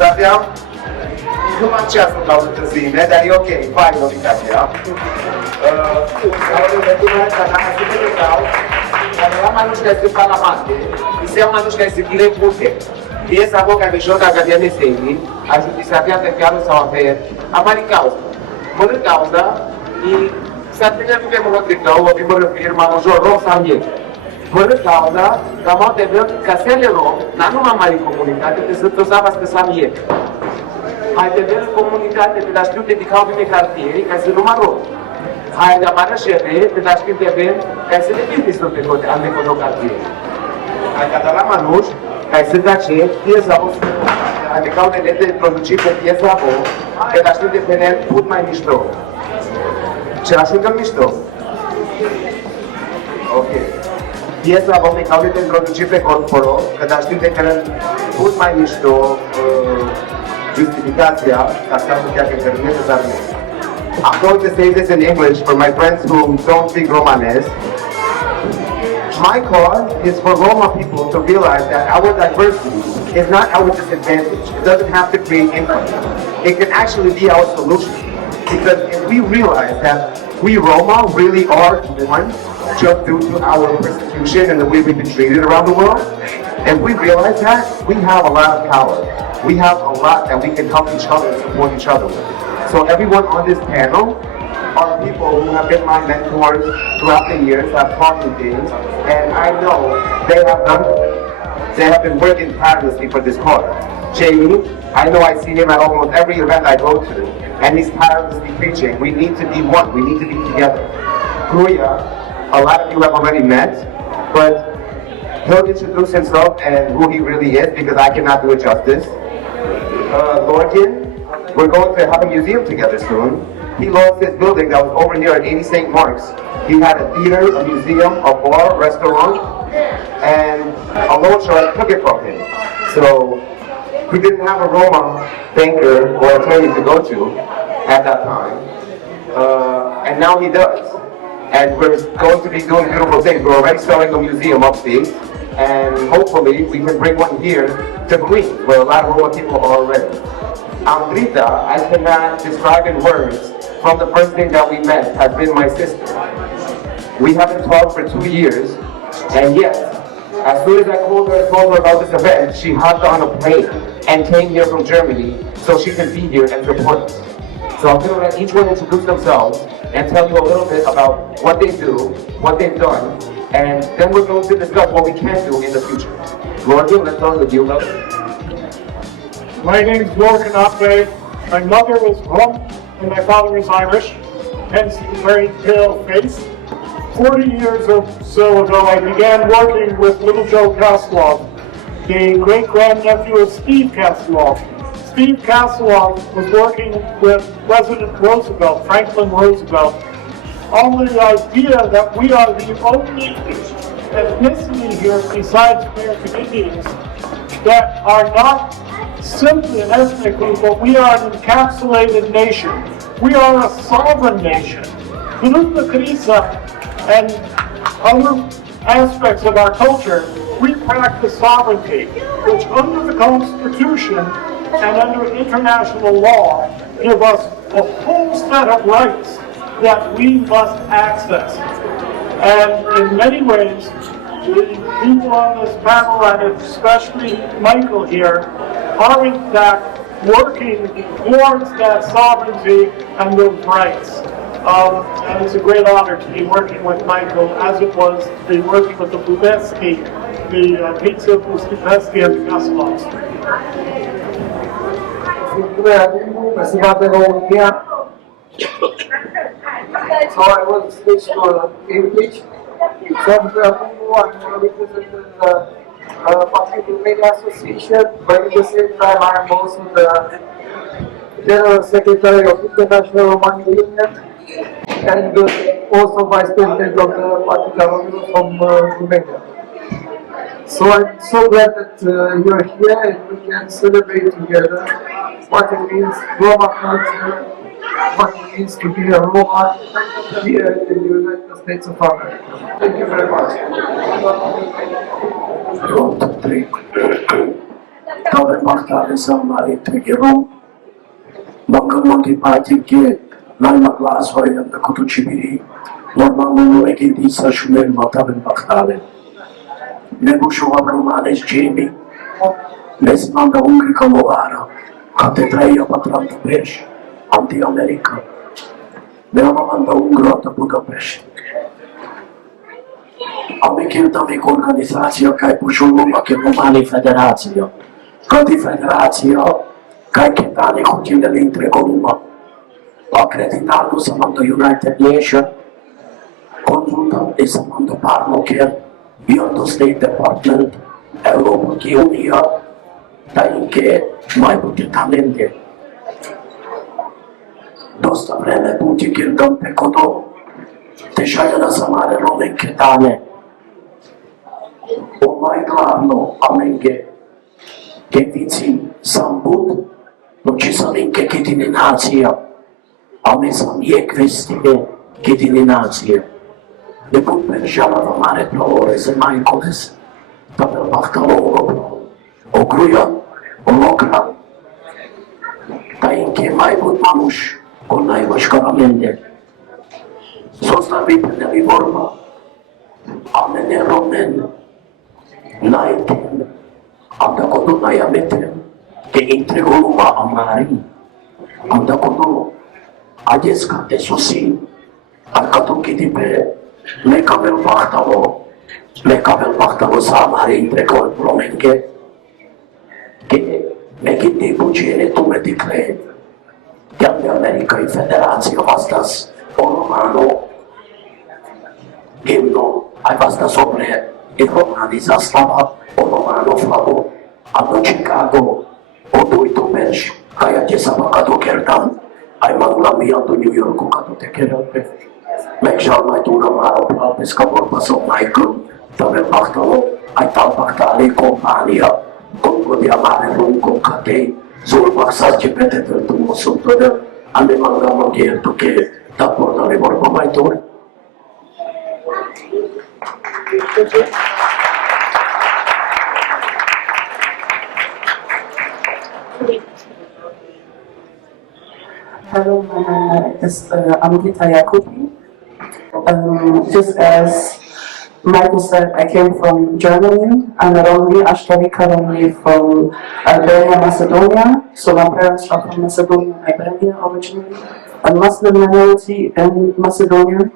aveam, nu am ceasul ca o târziime, dar e ok, fain ubicația. Ela manușca este palamante, e se manușca este bile pute. Essa boca de joga a gadia de seini, a justiça até que ela só vê a mari causa. Por causa e sabe que eu vou mostrar o primeiro firma o jorro sangue. Por causa da morte de Caselero, na numa mari comunidade que se tosava que sabia. Hai de ver comunidade de das tudo de calma de cartieri, que se numero. Hai da mara chefe de das que devem, que se de isso de cote ande com o cartieri. Hai cada lá manus Essa daqui, piesa adică au de produci pe piesa bo, că la știu de penel put mai mișto. Ce la știu că mișto? Ok. Piesa bo mi cau de produci pe corporo, că la știu de penel put mai mișto justificația ca să am chiar că termineze să arme. I'm going to say this in English for my friends who don't speak Romanes. My cause is for Roma people to realize that our diversity is not our disadvantage. It doesn't have to create income. It can actually be our solution. Because if we realize that we Roma really are one just due to our persecution and the way we've been treated around the world, and we realize that, we have a lot of power. We have a lot that we can help each other and support each other with. So everyone on this panel are people who have been my mentors throughout the years, have taught me things, and I know they have been working tirelessly for this cause. Jamie, I know I see him at almost every event I go to, and he's tirelessly preaching, we need to be one, we need to be together. Gruya, a lot of you have already met, but he'll introduce himself and who he really is, because I cannot do it justice. Lorcan, we're going to have a museum together soon. He lost his building that was over here at 80 St. Mark's. He had a theater, a museum, a bar, restaurant, and a loan shark took it from him. So he didn't have a Roma banker or attorney to go to at that time. And now he does. And we're going to be doing beautiful things. We're already starting a museum upstate, and hopefully we can bring one here to Queens, where a lot of Roma people are already. Andrita, I cannot describe in words, from the first day that we met, has been my sister. We haven't talked for 2 years, and yet, as soon as I told her about this event, she hopped on a plane and came here from Germany so she can be here and support us. So I'm going to let each one introduce themselves and tell you a little bit about what they do, what they've done, and then we're going to discuss what we can do in the future. Lorcan, let's start with you, brother. My name is Lorcan Ape. My mother was Rum and my father is Irish, hence the very pale face. 40 years or so ago, I began working with little Joe Kasloff, the great-grandnephew of Steve Kasloff. Steve Kasloff was working with President Roosevelt, Franklin Roosevelt, on the idea that we are the only ethnicity here besides American Indians that are not simply an ethnic group, but we are an encapsulated nation. We are a sovereign nation. Through the Krisa and other aspects of our culture, we practice sovereignty, which under the Constitution and under international law give us a whole set of rights that we must access. And in many ways, the people on this panel, and especially Michael here, are in fact working towards that sovereignty and those rights. And it's a great honor to be working with Michael, as it was to be working with the Bubeski, the pizza Bubeski and the Kaslovs. So I will switch to English. So I'm representing the Public Media Association, but at the same time I'm also the General Secretary of International Romani Union and also Vice President of the Party Government from Romania. So I'm so glad that you're here and we can celebrate together what it means Roma culture, what it means to be a Roma here in the United States of America. Thank you very much. Tavern Martale Samari Tegerom, Bangamonti Patiki, Naima Glass Hoy and the Kutuchibiri, Norman Regi Disa Shumel Matavan Martale, Nebusho Romanes Jamie, Lesmanda Ungri Kamovara, Catedraia Patranta Pesh, Anti-America, Neamanda Ungro de Budapest. Am kiertownik organizacja kaj poszuluma kierowali federacją. Kati federacja kaj kietani chodzili l'intre koluma. Akreditano samando United Nation, konsultanti samando Parloker, Beyond State Department, Europski Unia, tajnike majbuti talente. Dosta vreme puti kiertom pekoto, te šaljena samare romenke dane. O mai glavno amenge, che vizi sambut, non ci sono anche che ti nazia, a me sono ie questine che ti nazia. E poi per gialla romare plore se mai coles, da per bacta loro, o gruia, o lokra, da inche mai put manush, con naiva scaramende. Sosta vipene mi vorba, a me ne romen, Naiken, andakono nayameten, ke intregoluma amari, andakono ajeska te sosi, akato kitipe, me kabel bahtavo sa amari intregol promenke, ke me kiti bucine tu me tikle, yang de America i Federacija vastas, romano, gimno, ai vastas obre, i romani zastava o romano flavo, hanno Chicago, o duito bench, kaya te sabakato kertan, ai manulamian do New York kato te kerante. Mekshal mai tura maro plapes kabor paso Michael, tabe baktalo, ai tal baktali kompania, kongo di amare lungo katei, sul baksarci pete del tuo sottode, ane mangamo gierto che da portare borba mai tura. Hello, my name is Amrita Yakubi. Just as Michael said, I came from Germany. I'm not only Ashtari currently from Albania, Macedonia. So my parents are from Macedonia, Albania originally. A Muslim minority in Macedonia.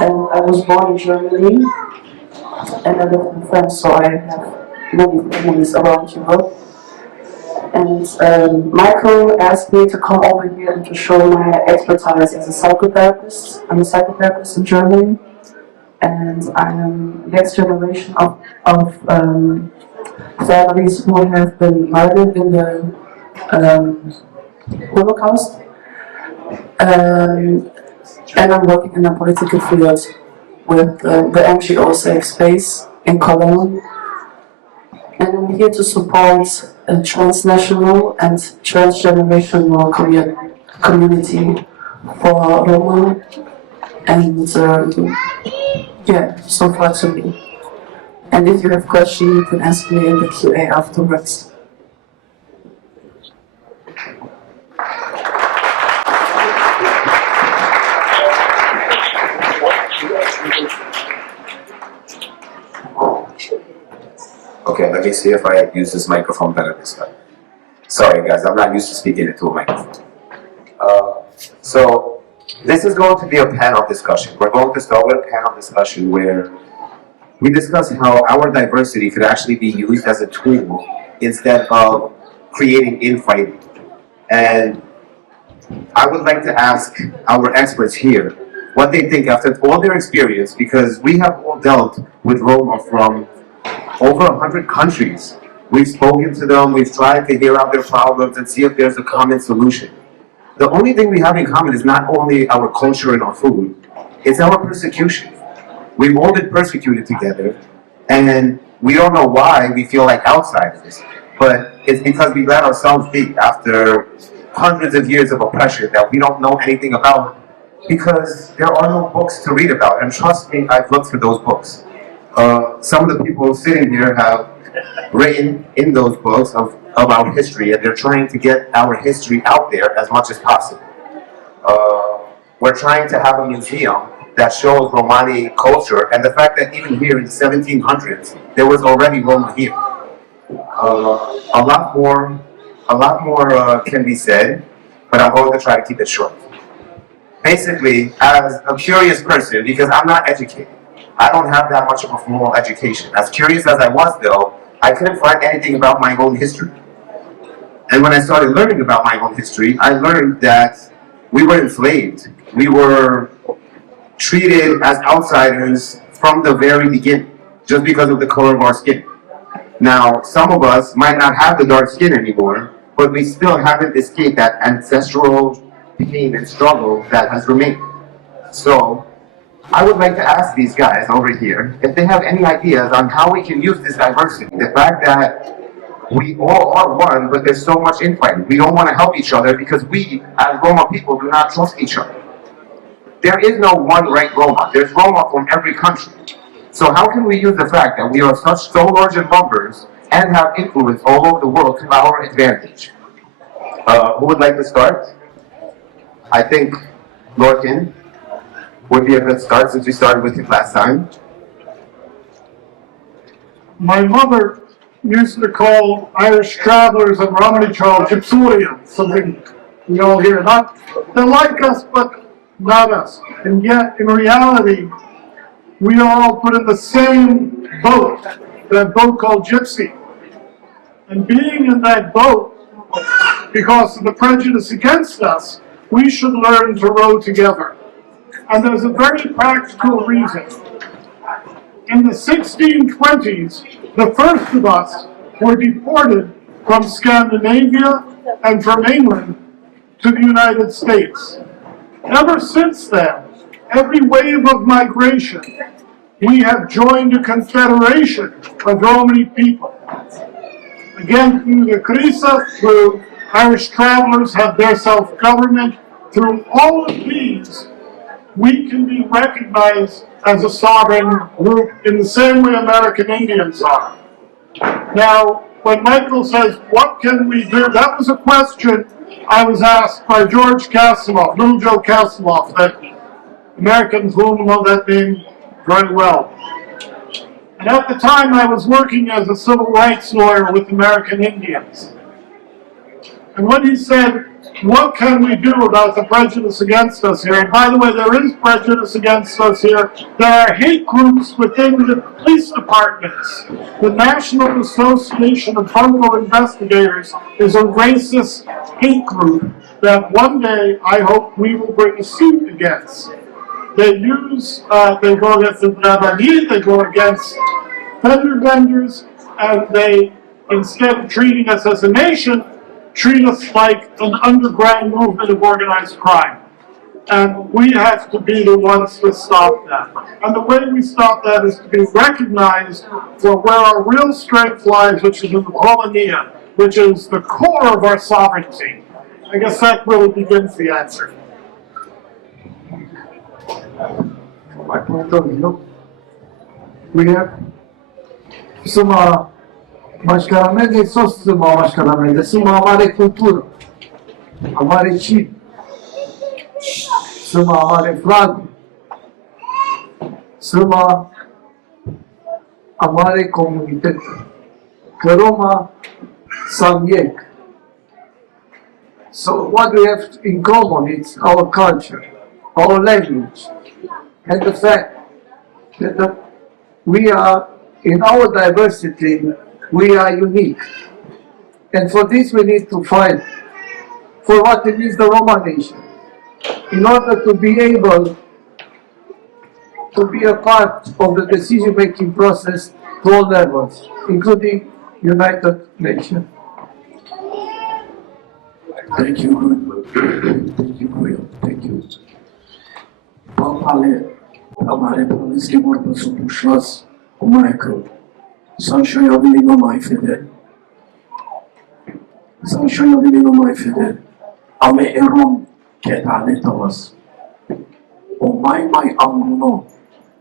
And I was born in Germany. And I live in France, so I have many families around Europe. And Michael asked me to come over here and to show my expertise as a psychotherapist. I'm a psychotherapist in Germany, and I am next generation of families who have been murdered in the Holocaust. And I'm working in the political field with the NGO Safe Space in Cologne. And I'm here to support a transnational and transgenerational community for Roma. And yeah, so far to me. And if you have questions, you can ask me in the QA afterwards. Okay, let me see if I use this microphone better this time. Sorry guys, I'm not used to speaking into a microphone. So, this is going to be a panel discussion. We're going to start with a panel discussion where we discuss how our diversity could actually be used as a tool instead of creating infighting. And I would like to ask our experts here what they think after all their experience, because we have all dealt with Roma from over 100 countries. We've spoken to them, we've tried to hear out their problems and see if there's a common solution. The only thing we have in common is not only our culture and our food, it's our persecution. We've all been persecuted together, and we don't know why we feel like outsiders, but it's because we let ourselves be after hundreds of years of oppression that we don't know anything about, because there are no books to read about, and trust me, I've looked for those books. Some of the people sitting here have written in those books of our history, and they're trying to get our history out there as much as possible. We're trying to have a museum that shows Romani culture, and the fact that even here in the 1700s, there was already Roma here. A lot more can be said, but I'm going to try to keep it short. Basically, as a curious person, because I'm not educated, I don't have that much of a formal education. As curious as I was, though, I couldn't find anything about my own history. And when I started learning about my own history, I learned that we were enslaved. We were treated as outsiders from the very beginning, just because of the color of our skin. Now, some of us might not have the dark skin anymore, but we still haven't escaped that ancestral pain and struggle that has remained. So, I would like to ask these guys over here if they have any ideas on how we can use this diversity. The fact that we all are one, but there's so much infighting. We don't want to help each other because we, as Roma people, do not trust each other. There is no one right Roma. There's Roma from every country. So how can we use the fact that we are such so large in numbers and have influence all over the world to our advantage? Who would like to start? I think Lorcan would be a good start since we started with him last time. My mother used to call Irish travelers and Romani Charles Gypsurians, something we all hear. Not, they're like us, but not us. And yet, in reality, we are all put in the same boat, that boat called Gypsy. And being in that boat, because of the prejudice against us, we should learn to row together. And there's a very practical reason. In the 1620s, the first of us were deported from Scandinavia and from England to the United States. Ever since then, every wave of migration, we have joined a confederation of Romani people. Again, through the Krisa, through Irish travelers have their self-government, through all of these, we can be recognized as a sovereign group in the same way American Indians are. Now, when Michael says, what can we do? That was a question I was asked by George Kassimov, Little Joe Kassimov, that Americans will know that name very well. And at the time, I was working as a civil rights lawyer with American Indians. And when he said, what can we do about the prejudice against us here? And by the way, there is prejudice against us here. There are hate groups within the police departments. The National Association of Bungo Investigators is a racist hate group that one day I hope we will bring a suit against. They go against the Brabani, they go against fender benders, and they, instead of treating us as a nation, treat us like an underground movement of organized crime. And we have to be the ones to stop that. And the way we stop that is to be recognized for where our real strength lies, which is in the Romania, which is the core of our sovereignty. I guess that really begins the answer. From my point of view, we have mașcaramende, sos mașcaramende, sunt mare cultură, mare chip, sunt mare flag, sunt mare comunitate. Că Roma Samyek. So what we have in common is our culture, our language, and the fact that we are, in our diversity, we are unique. And for this we need to fight for what it is the Roma nation. In order to be able to be a part of the decision-making process to all levels, including United Nations. Thank you, thank you, Will. Thank you. Hamaरे police के board पर सुपुष्वास Michael. Sancho Vilino mai fede. Sancho Vilino mai fede. Ame erom che tane tavas. O mai anguno.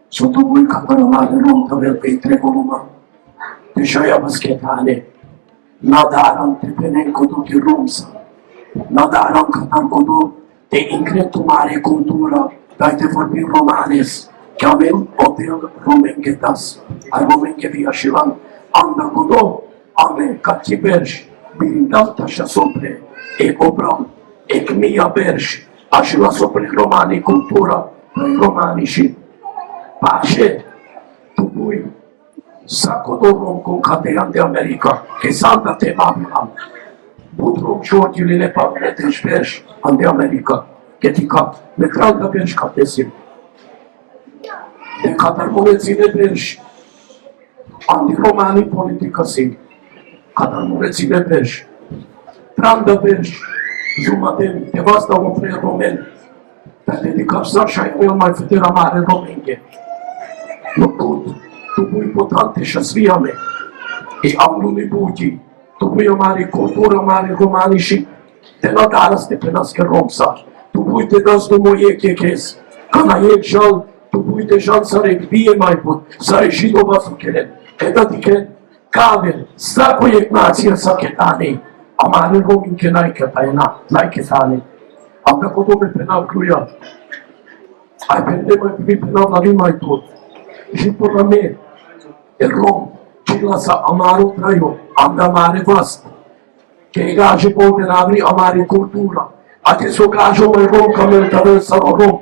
Sotto voi caparolare non taver peitre columa. Deja basketane. Nadaran tepenen kodu di Romsa. Nadaran kadar kodu de ingretu mare cultura. Dai te vorbi romanes. Chiamen odeo romen getas. Ai romen che vi ascivan. Anda kodu. Amen katiberj. Birindal taşa sopre. E obram. Ek mia berj. Aşıla sopre romani cultura. Romani și pace. Tu pui. Sacodorom con cadean de America, che salta te mamma. Butrom ciortile le pavle te șpeș, an de America, che ti cap, le tralda berș ca te sim. De catarmonețile berș, an de romani politica sim. Catarmonețile berș, tralda berș, jumătate, te vas da un frei romen, te dedicați să așa el mai fetera mare romenghe. Nu pot. Tu pui potante și sviame. E am lunii buti. Tu pui o mare cultură, mare romani și te nadaras te penască romsa. Tu pui te das du moje kekes. Kana e jal, tu pui te jal să regbie mai put. Să reji do vasu keren. Eda diken, kavel, sako e nația sa ketane. Amare romin ke nai ketana, nai ketane. Am da kodo me penav kluja. Ai pende mai privi penav la mai tot. Și până mea, el rom, ce lăsa amaro trăio, am de mare vast, că e gaje poltenavri amare cultura, adesso gajo mai rom ca mel traversa rom,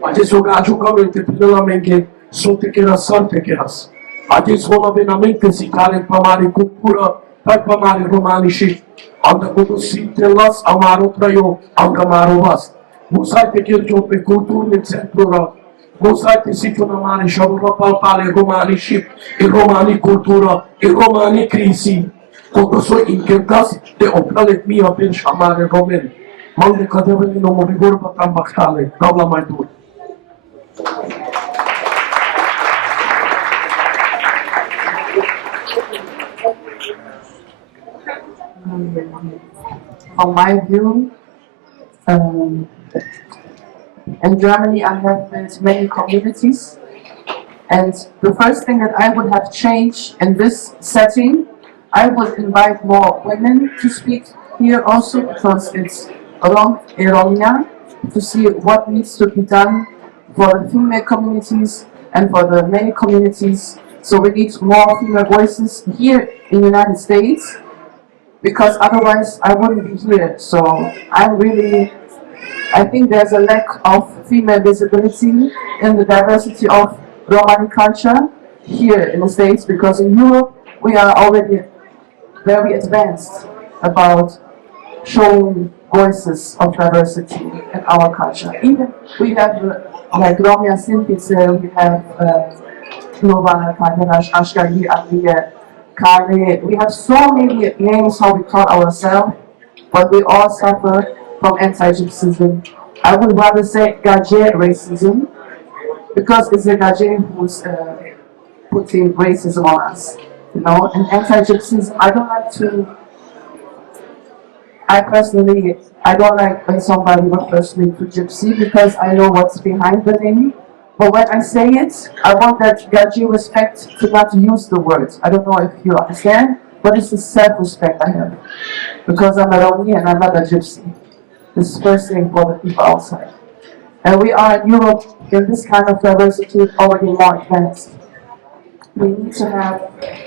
adesso gajo ca mel te până la menge, sote che rasante che ras, adesso la venamente si cale pa mare cultura, pe pa mare romani și am de cunoscite las amaro trăio, am de amaro vast, musai che io pe cultura nel centro. Gostate si una mare și au palpale romani și e romani cultura, e romani crisi. Quando sono incantați de oprale mia per șamare romeni. M-am de cadeveni nu mă rigor pe tambacale, dau la mai dur. From my view, in Germany, I have built many communities, and the first thing that I would have changed in this setting, I would invite more women to speak here also, because it's wrong in Romania, to see what needs to be done for the female communities and for the many communities. So we need more female voices here in the United States, because otherwise I wouldn't be here. So I think there's a lack of female visibility in the diversity of Romani culture here in the States, because in Europe we are already very advanced about showing voices of diversity in our culture. Even we have like Romia Simpice, we have Nova, Kaderash, Ashkari, Adliye, Kale. We have so many names how we call ourselves, but we all suffer from anti-Gypsyism. I would rather say Gaje racism, because it's the Gaje who's putting racism on us. You know, and anti-Gypsyism, I don't like when somebody refers me to Gypsy, because I know what's behind the name. But when I say it, I want that Gaji respect to not use the words. I don't know if you understand, but it's the self-respect I have. Because I'm a Romi and I'm not a Gypsy. This is first thing for the people outside. And we are in Europe, in this kind of diversity, already more advanced. We need to have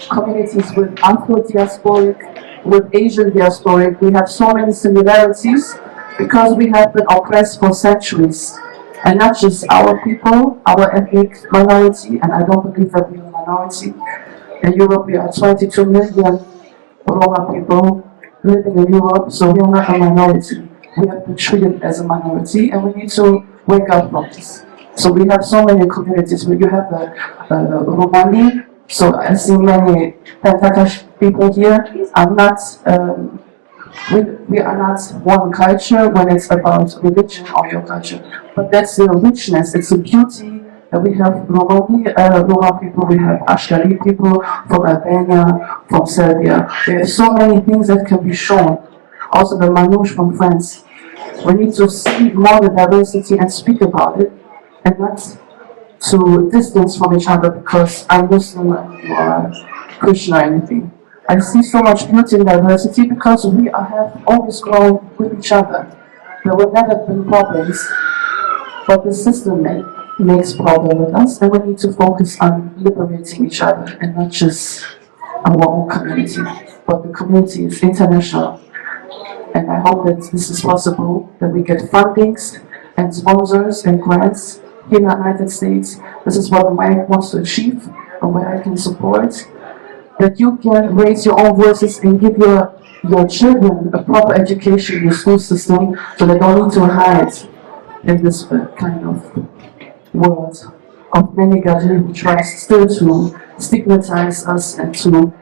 communities with Afro-diasporic, with Asian diasporic. We have so many similarities because we have been oppressed for centuries. And not just our people, our ethnic minority, and I don't believe that we are a minority. In Europe, we are 22 million Roma people living in Europe, so we are not a minority. We have been treated as a minority, and we need to wake up from this. So we have so many communities where you have the Romani. So I see many Pentakash people here. We are not one culture when it's about religion or your culture. But that's the richness, it's the beauty that we have Roma people, we have Ashkari people from Albania, from Serbia. There are so many things that can be shown. Also the Manouche from France. We need to see more the diversity and speak about it, and not to distance from each other because I'm Muslim and you are Krishna or anything. I see so much beauty in diversity because we have always grown with each other. There will never be problems, but the system makes problem with us, and we need to focus on liberating each other and not just our own community, but the community is international. And I hope that this is possible, that we get fundings and sponsors and grants here in the United States. This is what Mike wants to achieve and where I can support. That you can raise your own voices and give your children a proper education in the school system so they don't need to hide in this kind of world of many government who tries still to stigmatize us and to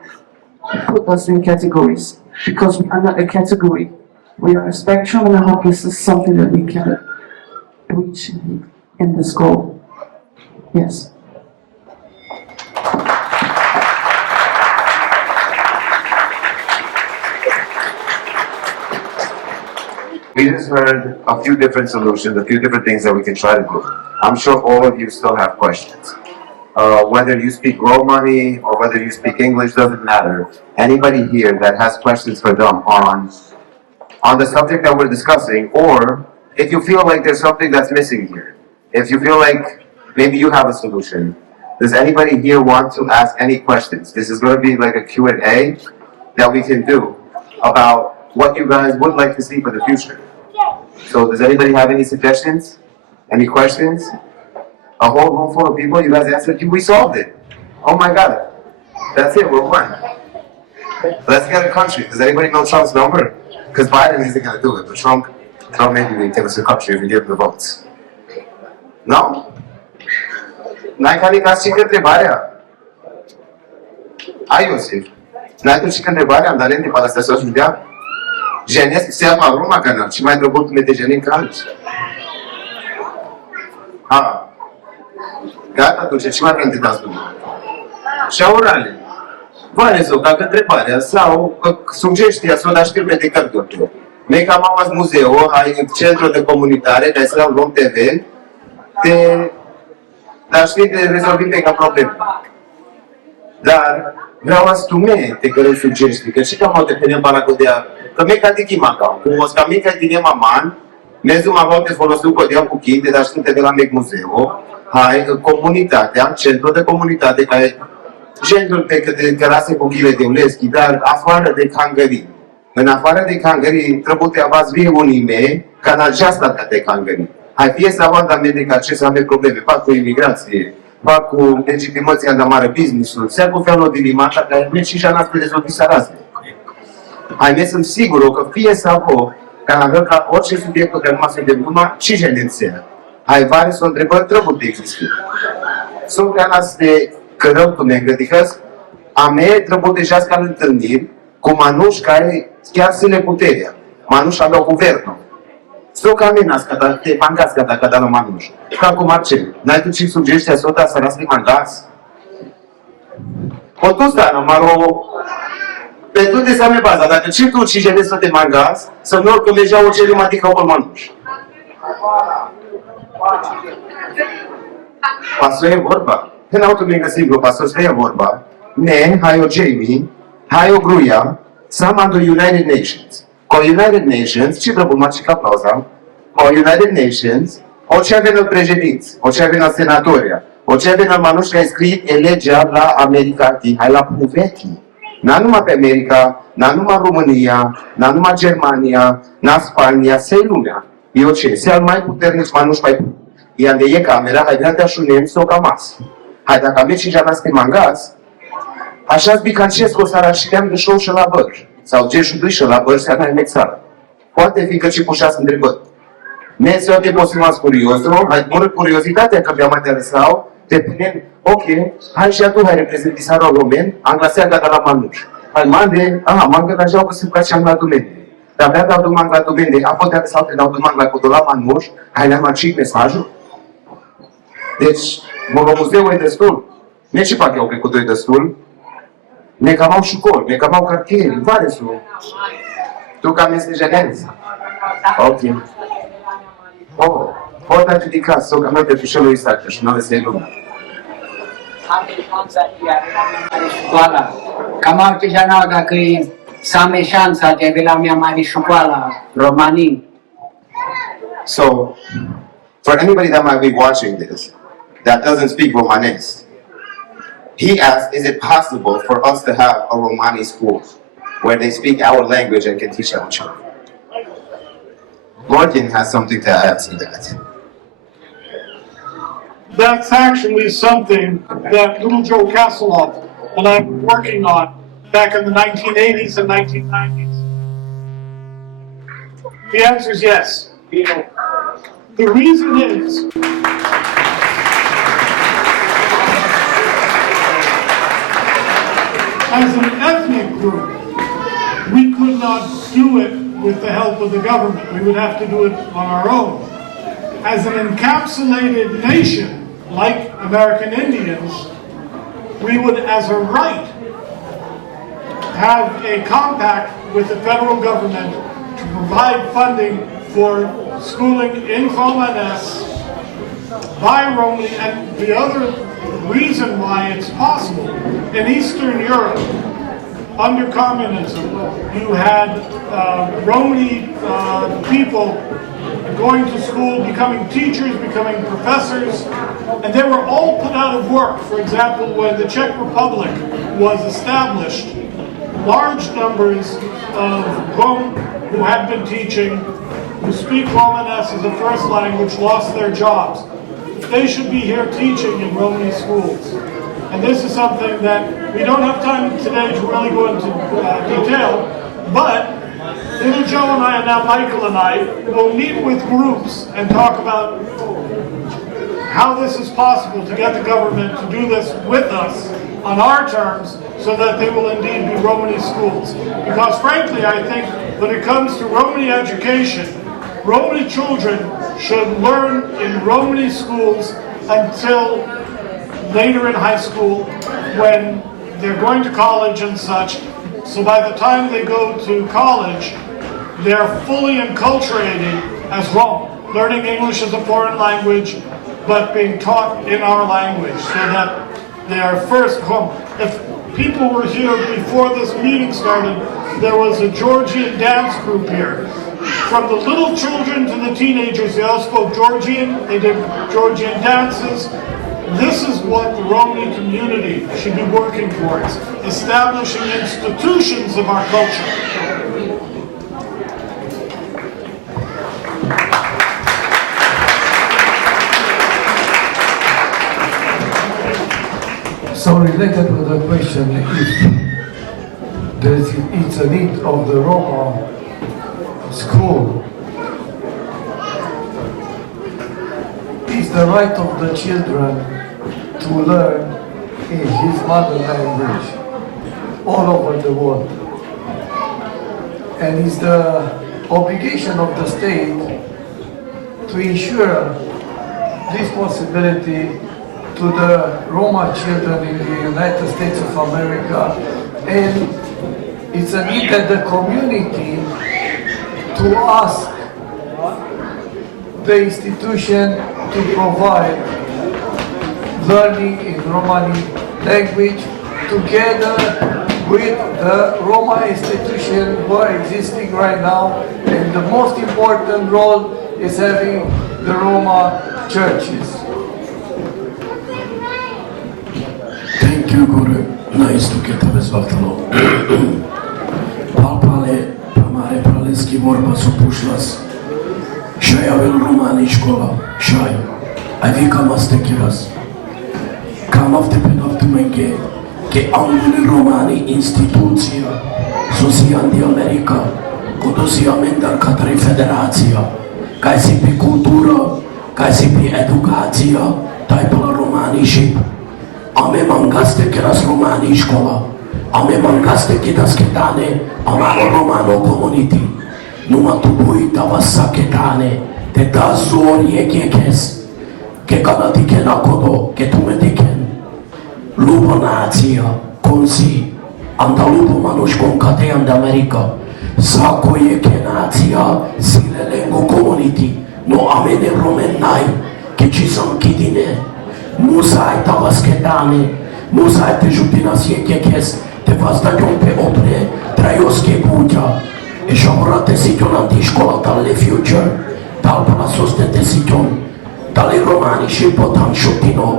put us in categories, because we are not a category. We are a spectrum, and I hope this is something that we can reach in this goal. Yes. We just heard a few different solutions, a few different things that we can try to do. I'm sure all of you still have questions. Whether you speak Romani or whether you speak English, doesn't matter. Anybody here that has questions for them on the subject that we're discussing, or if you feel like there's something that's missing here, if you feel like maybe you have a solution, does anybody here want to ask any questions? This is going to be like a Q&A that we can do about what you guys would like to see for the future. So does anybody have any suggestions? Any questions? A whole room full of people, you guys answered, we solved it. Oh my God. That's it, we're one. Let's get a country. Does anybody know Trump's number? Because Biden isn't going to do it, but Trump maybe will give us a country if we give him the votes. No? N-ai calicat și că întrebarea. Ai, Iosif. N-ai tu și că întrebarea, am dat lente para să se dea. Genesc se ama Roma, că n-am. Și mai trebuie tu mete genin ca alții. Ha. Gata, atunci, ce mai vrem de dați Dumnezeu? Și orale. Vale sau ca întrebarea sau sugestia sau da știrme de cărturile. Noi cam am azi muzeu, ai centru de comunitare, de să luăm TV, dar știi de rezolvim pe ca probleme. Dar vreau instrumente care sugestii, că și cam au depenit paragodea, că me ca tiki macau, cum o să cam mica din maman, mezu mă avut de folosit cu dia cu chinde, dar știi de la mic muzeu, hai comunitatea, centru de comunitate care genul pe câte terase cu ghile de uleschi, dar afară de Hungary. În afară de Hungary, trebuie să avați vie unime, ca în aceasta de Hungary. Hai fie să avem de ca ce să avem probleme, fac cu imigrație, fac cu legitimația de mare business-ul, se cu felul de limata, care nu și și-a nascut de rezolvi sărazne. Hai, ne sunt sigur că fie să avem, ca în avem ca orice subiect care nu se de numai, și genenția. Hai, vari să o întrebări, trebuie de există. Sunt ca nas de cărăutul meu, adică a mea trebuie deja să am întâlniri cu manuși care chiar se le puterea. Manuși aveau guvernul. Sau ca mine, te mangați ca da la manuși. Ca cu Marcel. N-ai tu ce sugestia să o da să rasli mangați? O tu stană, maro... Pe tu te same baza, dacă ce tu ce gene să te mangați, să nu oricum deja o ceri matică pe manuși. Pastor e vorba. Când au tu mi găsit pastor să e vorba. Ne, hai o Jamie, hai o gruia, să am United Nations. Cu United Nations, ce trebuie mai ca aplauza? Cu United Nations, o ce avem președinți, o ce avem senatoria, o ce avem manuși care scrie legea la America, hai la Puvechi. N-a numai pe America, n-a numai România, n-a numai Germania, n-a Spania, se lumea. Eu ce? Se al mai puternici manuși mai iar de e camera, hai vrea de așunem să o camas. Hai, dacă am și jana să te mangați, așa-ți bicancesc o să și de show și la băr. Sau ce-și duși la băr să n-ai țară. Poate fi că și pușați întrebări. Ne se o te posimați curiosul, hai, mără curiozitatea că mi-am interesau, te punem, ok, hai și tu, hai reprezenti sară român, anglasea gata la manuș. Hai, mande, manga la jau că se place angla dumende. Dar abia dau du mangla dumende, apoi sau te dau du mangla cu la manuș, hai, le-am acit mesajul. Deci, muzeul e destul. Ne și fac eu că cu doi destul. Ne cam au școli, ne cam au cartieri, vari sunt. Tu cam este jenenți. Ok. Oh, pot adjudica, sau cam de fișelul Isaac, și nu le se lumea. șansa de a avea mai mare școala. Cam alte janau dacă same șansa de a avea mai mare școala, romanii. So, for anybody that might be watching this that doesn't speak Romanes, he asked, is it possible for us to have a Romani school where they speak our language and can teach our children? Morgan has something to add to that. That's actually something that little Joe Kasselov and I were working on back in the 1980s and 1990s. The answer is yes. The reason is as an ethnic group, we could not do it with the help of the government. We would have to do it on our own. As an encapsulated nation, like American Indians, we would, as a right, have a compact with the federal government to provide funding for schooling in Romanes by Romani. And the other reason why it's possible, in Eastern Europe, under communism, you had Romani people going to school, becoming teachers, becoming professors, and they were all put out of work. For example, when the Czech Republic was established, large numbers of Rome who had been teaching, who speak Romanes as a first language, lost their jobs. They should be here teaching in Romani schools. And this is something that we don't have time today to really go into detail, but little Joe and I, and now Michael and I, will meet with groups and talk about how this is possible to get the government to do this with us on our terms so that they will indeed be Romani schools. Because frankly, I think when it comes to Romani education, Romani children should learn in Romani schools until later in high school when they're going to college and such. So by the time they go to college, they're fully enculturated as Rome, learning English as a foreign language, but being taught in our language, so that they are first home. If people were here before this meeting started, there was a Georgian dance group here. From the little children to the teenagers, they all spoke Georgian, they did Georgian dances. This is what the Romani community should be working towards, establishing institutions of our culture. So related with the question, if it's a need of the Roma school, it's the right of the children to learn in his mother language all over the world. And it's the obligation of the state to ensure this possibility to the Roma children in the United States of America, and it's a need that the community to ask the institution to provide learning in Romani language together with the Roma institution who are existing right now, and the most important role is having the Roma churches. Thank you, Guru. Nice to get up as well. Palpale, pamare praleski vorba supušlas. Šaja vel Romani škola, šaj. Ai vi kam astekiras. Kam avte penavtu menge, ke anguli Romani institucija, Sosijan di Amerika, kodosija mendar katari federacija, kaj si pi kultura, kaj si pi edukacija, taj pala Romani šip. Ame mangaste che las Romani škola, ame mangaste che das ketane, amaro Romano community. Numa tu buita vasa ketane, te da zori e kekes, che kanati ke nakodo, che tu mediken. Lupo nacija, konsi, anda lupo manuš konkate anda Amerika, sako je ke nacija, sile lengo community, no amene romenai, che ci son kidine. Musai tavas ketane, musai te jutinas yekekes, te vazdagion pe opre, traioske buja. E șamura te sition anti-școla tal-le future, tal palasos de te sition, tal-i romani și potan șutino,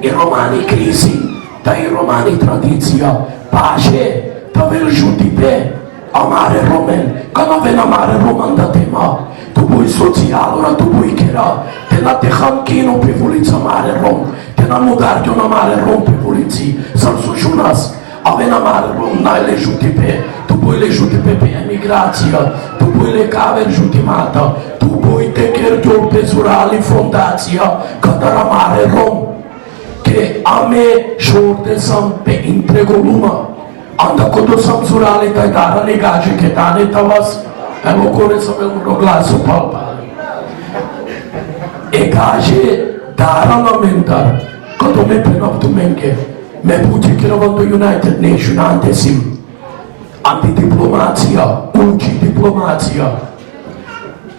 i romani crisi, ta-i romani tradiția, pace, ta-vel juti pe, amare romen, că n-aven amare roman da tema, tu bui social, ora tu bui chera, te na te hanchino pe vulița mare rom, te na mudar de un amare rom pe vuliții, să-l sujunas, aven amare rom, n-ai le juti pe, tu bui le juti pe emigrația, tu bui le caver jutimata, tu bui te cherdiol pe zurali fondația, că dar amare rom, che a me șorte sam pe întrego luma, anda kodo sam zurali taj dara negaže ke dane tavas, evo kore sam el glasu palpale. E kaže dara lamentar, kada me penaptu menke, me puti kiravando United Nation antesim, antidiplomacija, uči diplomacija,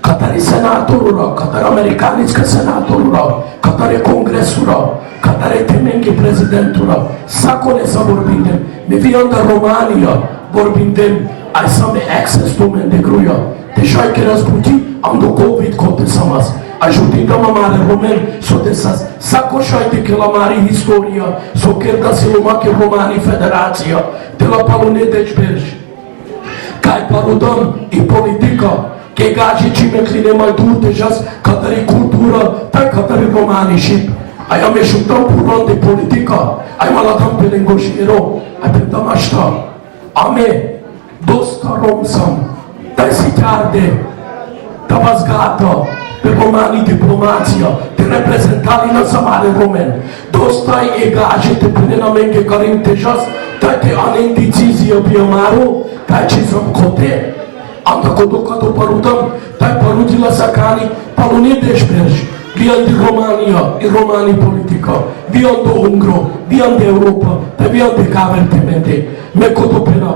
katari senatorura, katari amerikanicka senatorura, katari kongresura, katari temenki prezidentura, sakone sa vorbindem, me viam da Romania, vorbindem, ai same access to men de gruja, te shai ke razbuti, am do COVID kote samas, ajutindo a mare romen, so desas, sako shai te ke la mari historia, so kerda se luma ke romani federația, de la palune deci berji, kai parudam i politica, che gaji ci mecline mai dute jas, katari cultura, tai katari romani ship, ai am eșutam puron de politica, ai maladam pe lengoșiro, ai pendam ashta, ame, dosta romsam, tai si chiarde, tavas gata, pe romani diplomația, te reprezentali na samare romen, dosta e gaji te pânena menche carim te jas, tai te anen decizia biamaru, tai ci sam cote, am da codocato parudam, tai parudi la sacani, palone deșperși, vian di Romania, i romani politica, vian do Ungro, vian de Europa, te vian de cavertemente, me codopera,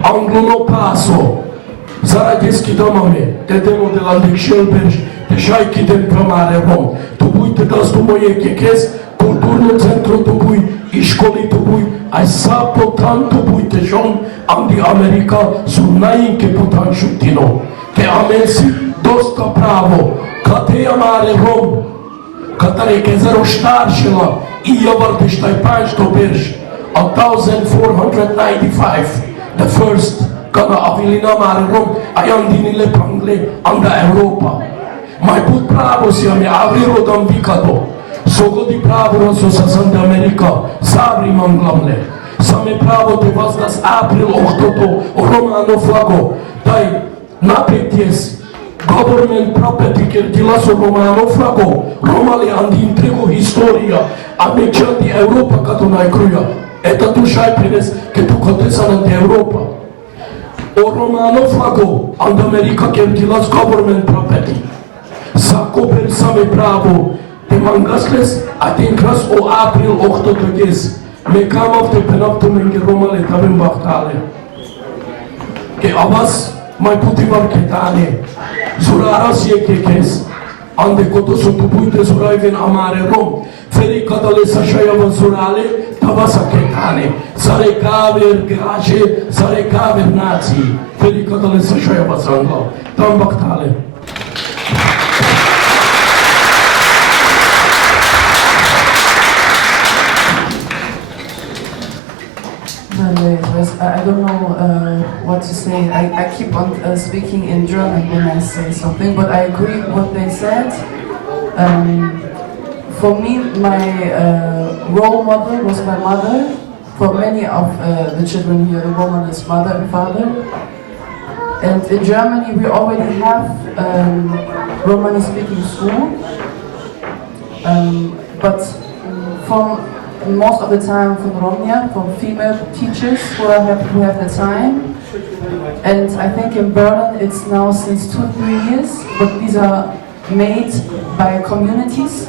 anglo no paso, Zaradjeski domame, te demo de la Dexelberg, te šajki dem pramare rom, tu bui te das do moje kekes, kulturno centro tu bui, i školi tu bui, ai sa potan tu bui te žon, am di Amerika su nainke potan šutino, te amensi dosta pravo, ka te amare rom, katare ke zero štaršila, i javar štaj panjšto berž, 1495, the first kada avilina mare rom, ayan dinile pangle, anda Europa. Mai put pravo si ame avri rodam vicado, sogodi pravo roso sa san de America, sabri manglamle. Same pravo te vazdas april octoto, romano flago, dai napeties, government property ker dilaso romano flago, romale andi intrigo historia, ame di Europa kato najkruja. Eta tu šaj prines, ke tu kotesan de Europa. O romano flago, and America ker dilas government property. Sako per same pravo, te mangasles, a te incras o april octoto ges, me kamav te penaptu menge romale tabem bahtale. Ke avas mai putivar ketane, zuraras ye kekes, ande koto sotupuite zuraiven amare rom, feri kadale sașaiava zurale, tavasa ketane, zare kaver gaje, zare kaver nații, feri kadale sașaiava zangla, tam bahtale. I don't know what to say. I keep on speaking in German when I say something, but I agree with what they said. For me, my role model was my mother. For many of the children here, the woman is mother and father. And in Germany, we already have Romani-speaking school, but from most of the time from Romania, from female teachers who have the time. And I think in Berlin it's now since 2-3 years, but these are made by communities.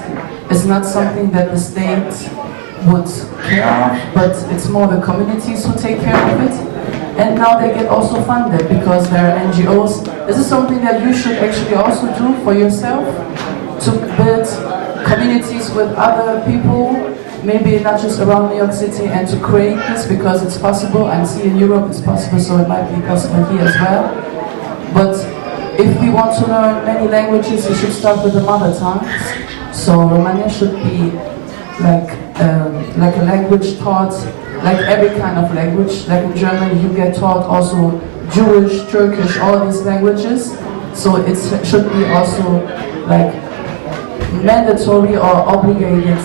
It's not something that the state would care of, but it's more the communities who take care of it. And now they get also funded because there are NGOs. This is something that you should actually also do for yourself, to build communities with other people, maybe not just around New York City, and to create this because it's possible. And see, in Europe it's possible, so it might be possible here as well. But if we want to learn many languages, we should start with the mother tongues. So Romania should be like a language taught, like every kind of language. Like in Germany, you get taught also Jewish, Turkish, all these languages. So it should be also like mandatory or obligated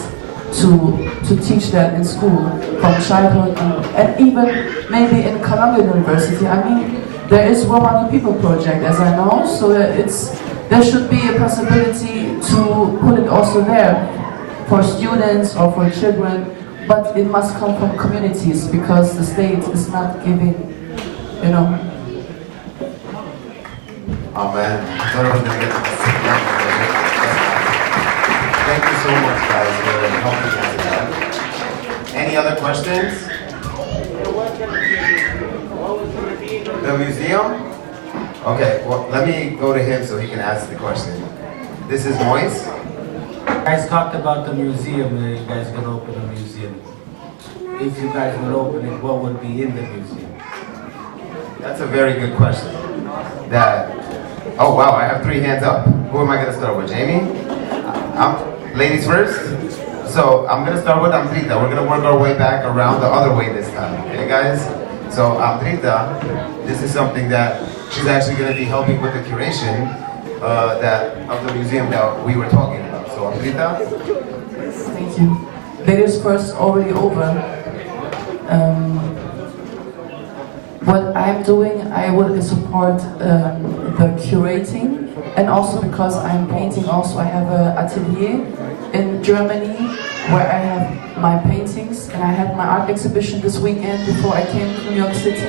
to teach that in school from childhood, and even maybe in Columbia University. I mean, there is Romani People Project, as I know, so there should be a possibility to put it also there for students or for children, but it must come from communities because the state is not giving, you know. Amen. Thank you so much, guys, for helping us with that. Any other questions? The museum? Okay, well, let me go to him so he can ask the question. This is Moise. You guys talked about the museum, you guys gonna open a museum. If you guys would open it, what would be in the museum? That's a very good question. Oh wow, I have 3 hands up. Who am I gonna start with, Jamie? Ladies first. So I'm gonna start with Amrita. We're gonna work our way back around the other way this time, okay guys? So Amrita, this is something that she's actually gonna be helping with the curation of the museum that we were talking about. So Amrita. Thank you. Ladies first, already over. What I'm doing, I would support the curating, and also because I'm painting also, I have an atelier in Germany where I have my paintings, and I had my art exhibition this weekend before I came to New York City.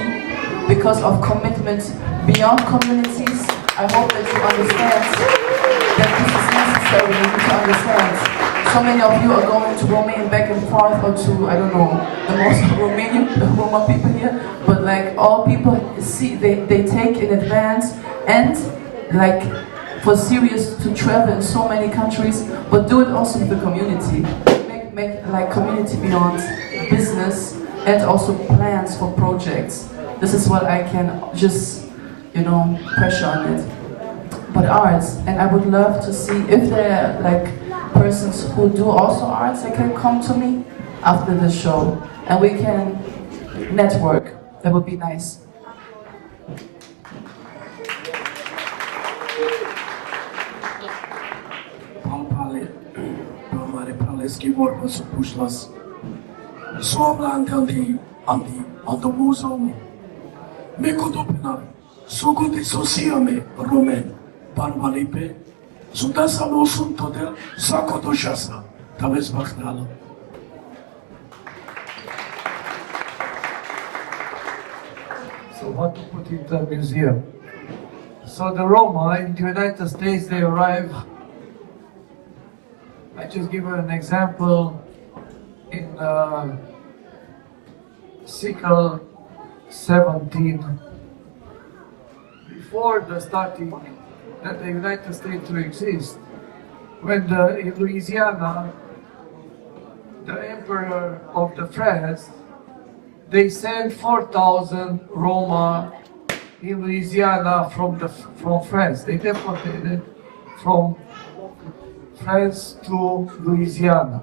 Because of commitment beyond communities, I hope that you understand that this is necessary. You need to understand. So many of you are going to Romania back and forth, or to, I don't know, the most Romanian, the Roma people here, but like all people see, they take in advance, and like for serious to travel in so many countries, but do it also with the community. Make like community beyond business, and also plans for projects. This is what I can just, you know, pressure on it. But arts, and I would love to see if there are like persons who do also arts that can come to me after the show, and we can network. That would be nice. So what to put in the museum? So the Roma in the United States, they arrive, I just give you an example, in Sickle 17, before the starting that the United States to exist, when in Louisiana, the emperor of the France, they sent 4,000 Roma in Louisiana from France. They deported from France to Louisiana.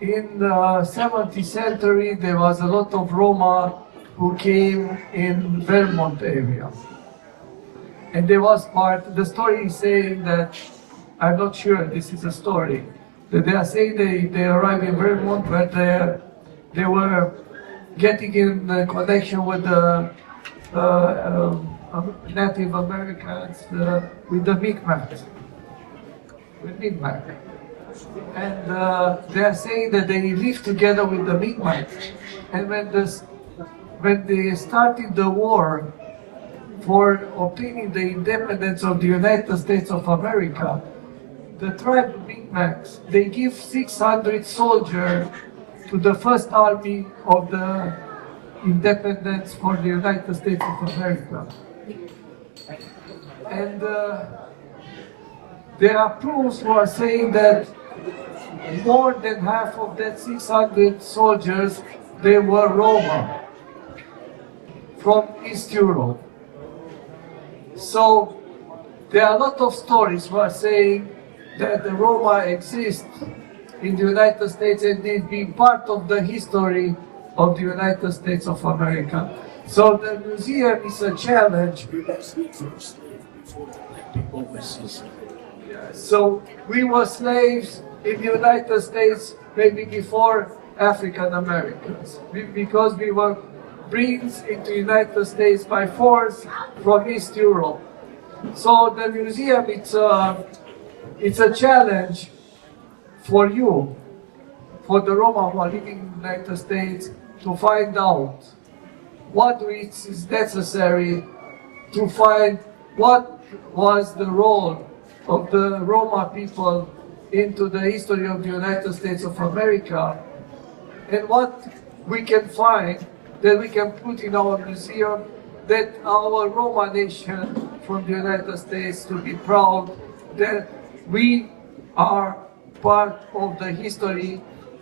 In the 17th century, there was a lot of Roma who came in Vermont area. And there was the story is saying that, I'm not sure this is a story, that they are saying they arrived in Vermont, but they were getting in connection with the Native Americans, with the Mi'kmaq. And they are saying that they lived together with the Mi'kmaq. And when they started the war for obtaining the independence of the United States of America, the tribe of Mi'kmaq, they give 600 soldiers to the first army of the independence for the United States of America. And there are proofs who are saying that more than half of that 600 soldiers, they were Roma from East Europe. So there are a lot of stories who are saying that the Roma exist in the United States and they've been part of the history of the United States of America. So the museum is a challenge. So we were slaves in the United States maybe before African Americans, because we were brings into the United States by force from East Europe. So the museum, it's a challenge for you, for the Roma who are living in the United States, to find out what is necessary to find what was the role of the Roma people into the history of the United States of America, and what we can find that we can put in our museum, that our Roma nation from the United States to be proud that we are part of the history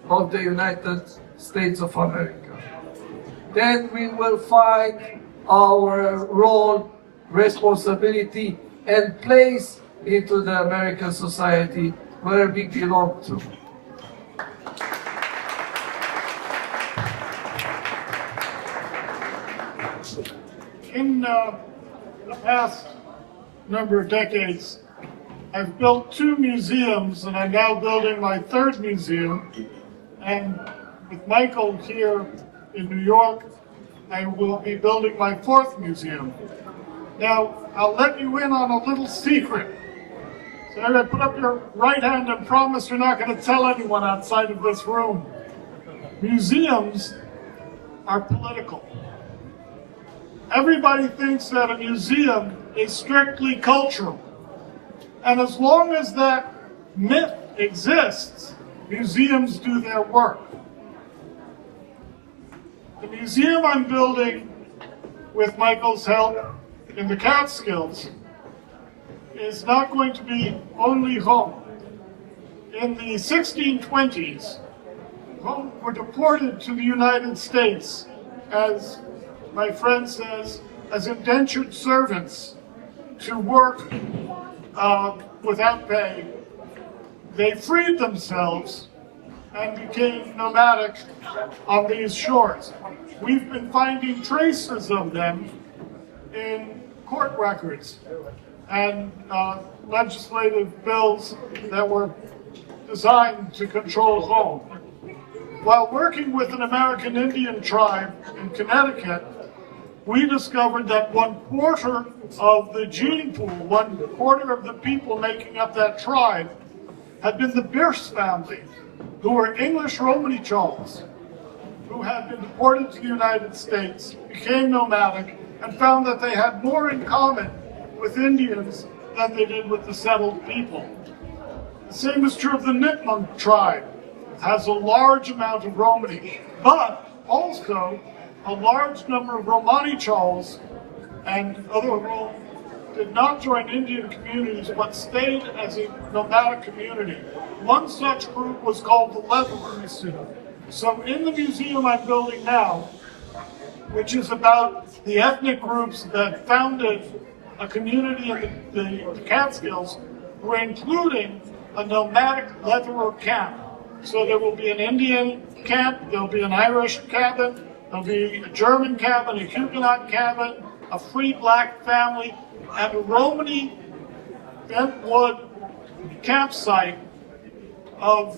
of the United States of America. Then we will find our role, responsibility, and place into the American society where we belong to. In the past number of decades, I've built 2 museums, and I'm now building my 3rd museum. And with Michael here in New York, I will be building my 4th museum. Now, I'll let you in on a little secret. So everybody put up your right hand and promise you're not going to tell anyone outside of this room. Museums are political. Everybody thinks that a museum is strictly cultural. And as long as that myth exists, museums do their work. The museum I'm building with Michael's help in the Catskills is not going to be only Rome. In the 1620s, Rome were deported to the United States as my friend says, as indentured servants to work without pay. They freed themselves and became nomadic on these shores. We've been finding traces of them in court records and legislative bills that were designed to control Rome. While working with an American Indian tribe in Connecticut, we discovered that 1/4 of the gene pool, 1/4 of the people making up that tribe, had been the Bierce family, who were English Romany Chauls, who had been deported to the United States, became nomadic, and found that they had more in common with Indians than they did with the settled people. The same is true of the Nipmuc tribe. It has a large amount of Romany, but also a large number of Romani Chauls and other Rome did not join Indian communities but stayed as a nomadic community. One such group was called the Leatherers. So in the museum I'm building now, which is about the ethnic groups that founded a community in the Catskills, we're including a nomadic Leatherer camp. So there will be an Indian camp, there'll be an Irish cabin, there'll be a German cabin, a Huguenot cabin, a free black family, and a Romany bentwood campsite and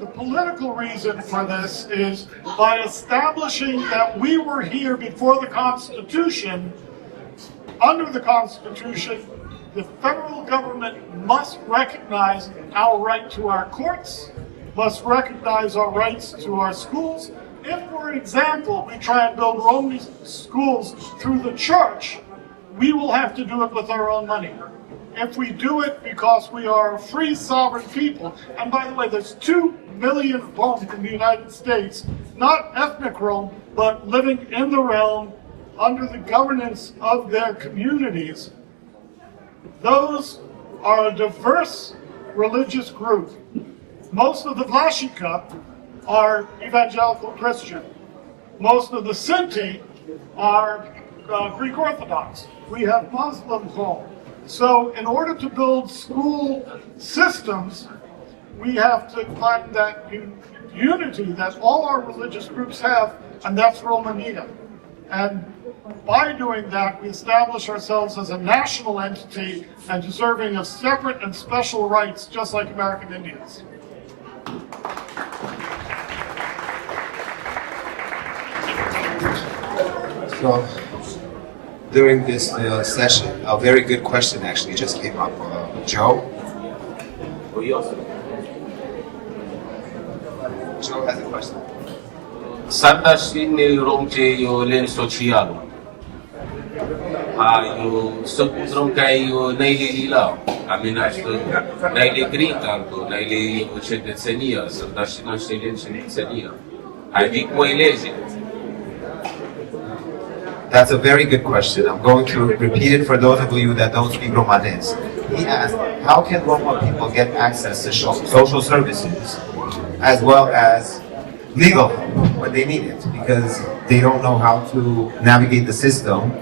the political reason for this is by establishing that we were here before the Constitution. Under the Constitution, the federal government must recognize our right to our courts, must recognize our rights to our schools. If, for example, we try and build Romany schools through the church, we will have to do it with our own money. If we do it because we are a free sovereign people, and by the way, there's 2 million Rome in the United States, not ethnic Rome, but living in the realm under the governance of their communities, those are a diverse religious group. Most of the Vlasica are evangelical Christian. Most of the Sinti are Greek Orthodox. We have Muslims home. So in order to build school systems, we have to find that unity that all our religious groups have, and that's Romania. And by doing that, we establish ourselves as a national entity and deserving of separate and special rights, just like American Indians. So, during this session, a very good question actually just came up. Joe? Joe has a question. Sandașin romce eu len social. Eu sunt drum ca eu naile lila. Amina și naile green card, naile cetățenia, sandașina și len cetățenia. Ai vic cu elege. That's a very good question. I'm going to repeat it for those of you that don't speak Romanes. He asked, how can Roma people get access to social services as well as legal help when they need it? Because they don't know how to navigate the system.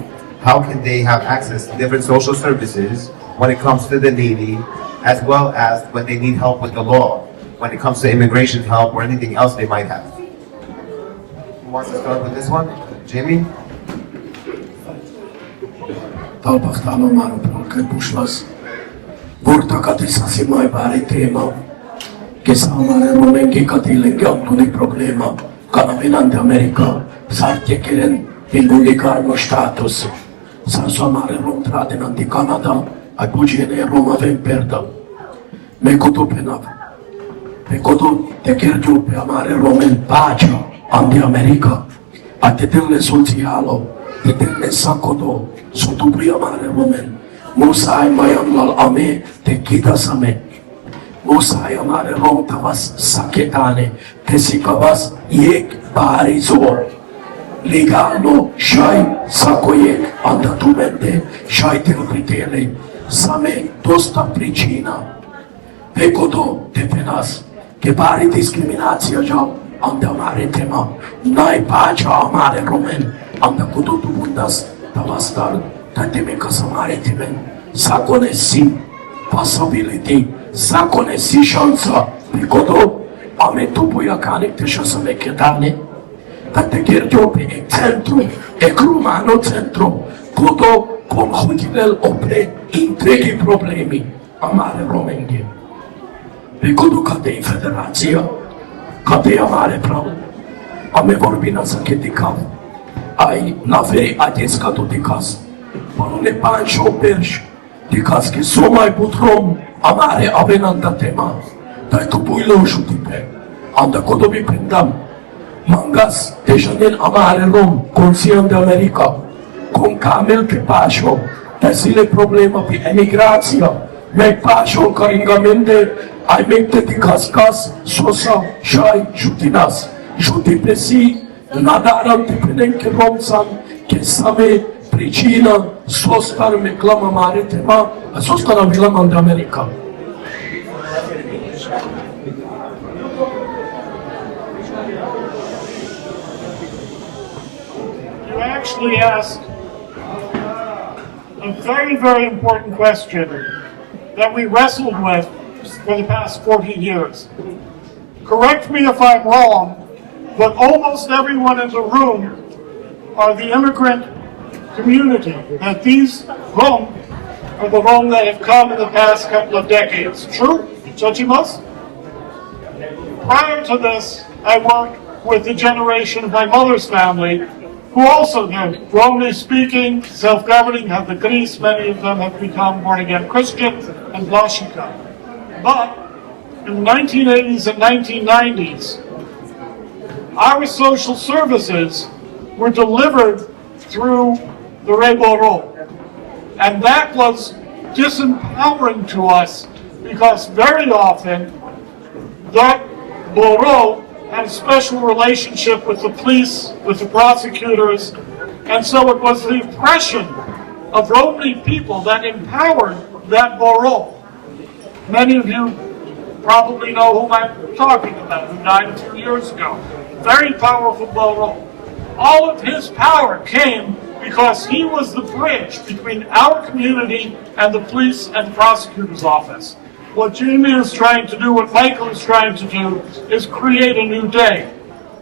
How can they have access to different social services when it comes to the needy, as well as when they need help with the law, when it comes to immigration help or anything else they might have? Who wants to start with this one? Jamie? Talbachtală maro că pușlas. Vorta ca te să se mai pare tema. Che sa mare romenghi ca te legam di problema. Ca la venante America, sa che quieren indullicar lo status. Sa so mare romtrate nanti Canada, ai bugine Roma ven perda. Me coto penav. Me coto te chergiu pe amare romen pacea andi America. A te tenle socialo, te tenle sacodo. Sotu pria mare romen. Musai mayan lal ame te kidas ame. Musai amare rom tavas saketane. Te sikavas yek barizor. Ligano shai sakoyek andatumente shai telpritele. Same tosta pricina. Vekodo te penas. Che pari discriminația ja ande amare tema. Nai pacea amare romen. Ande kudutu bundas. Tavastar, tateme casamare timen, sa conesi possibility, sa conesi șansa, picodo, ame tupuia cane te șasa mechetane, tate gergio pe centru, e crumano centru, codo con hutilel opre intregi problemi, amare romenghe. Picodo cade in federația, cade amare prau, ame vorbina sa che di cav. Ai naveri atescato di casa, ma non è pancio o perci, di casa che so mai putrom, amare avenanda tema, dai tu pui lo giuti pe, anda codo vi prendam, mangas deja nel amare rom, consigliam de America, con camel pe pacio, da zile problema pe emigrația, mai pacio caringamente, ai mente di cascas, sosa, shai, jutinas, juti pe si, nadaram tipinenke romsan, che same pricina sostar me clama mare tema, sostar avilam de America. You actually asked a very, very important question that we wrestled with for the past 40 years. Correct me if I'm wrong, but almost everyone in the room are the immigrant community, that these Rome are the Rome that have come in the past couple of decades. True? Chochimos? Prior to this, I worked with the generation of my mother's family, who also are Romani speaking, self-governing, have the Greece, many of them have become born-again Christians, and Vlasica. But in the 1980s and 1990s, our social services were delivered through the Reboro. And that was disempowering to us because very often that Boro had a special relationship with the police, with the prosecutors, and so it was the oppression of Romani people that empowered that Boro. Many of you probably know whom I'm talking about, who died a few years ago. Very powerful Boro. All of his power came because he was the bridge between our community and the police and prosecutor's office. What Jamie is trying to do, what Michael is trying to do, is create a new day.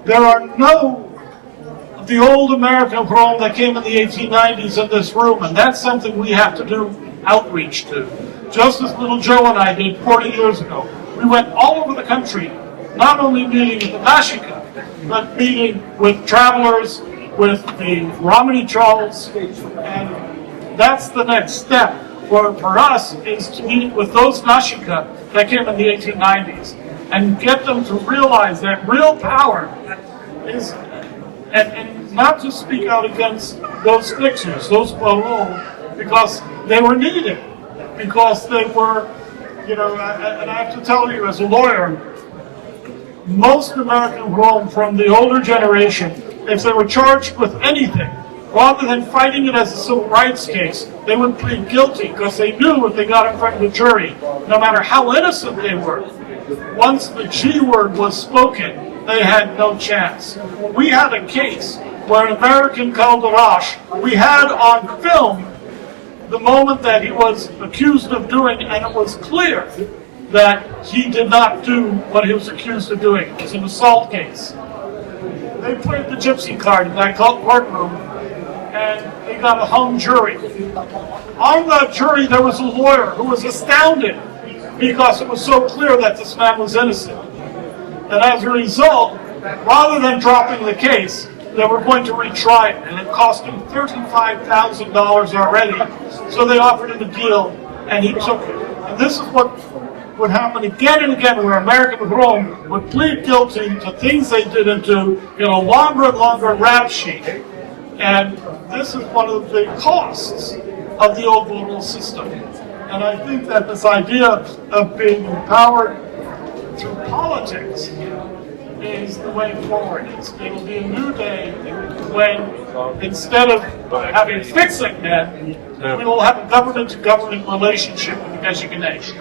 There are no of the old American Rome that came in the 1890s in this room, and that's something we have to do outreach to. Just as little Joe and I did 40 years ago. We went all over the country, not only meeting at the Nashika, but meeting with travelers, with the Romani Charles, and that's the next step for us, is to meet with those Nashika that came in the 1890s and get them to realize that real power is, and not to speak out against those fixers, those Boro, because they were needed, because they were, and I have to tell you as a lawyer, most American Rome from the older generation, if they were charged with anything, rather than fighting it as a civil rights case, they would plead guilty because they knew if they got in front of the jury, no matter how innocent they were, once the G word was spoken, they had no chance. We had a case where an American called Arash, we had on film the moment that he was accused of doing, and it was clear that he did not do what he was accused of doing. It was an assault case. They played the gypsy card in that courtroom, and they got a hung jury. On that jury, there was a lawyer who was astounded because it was so clear that this man was innocent. And as a result, rather than dropping the case, they were going to retry it, and it cost him $35,000 already. So they offered him a deal, and he took it. And this is what would happen again and again, where American Rome would plead guilty to things they didn't do, get a longer and longer rap sheet. And this is one of the big costs of the old Boro system. And I think that this idea of being empowered through politics is the way forward. It will be a new day when, instead of having fixing men, we will have a government-to-government relationship with education.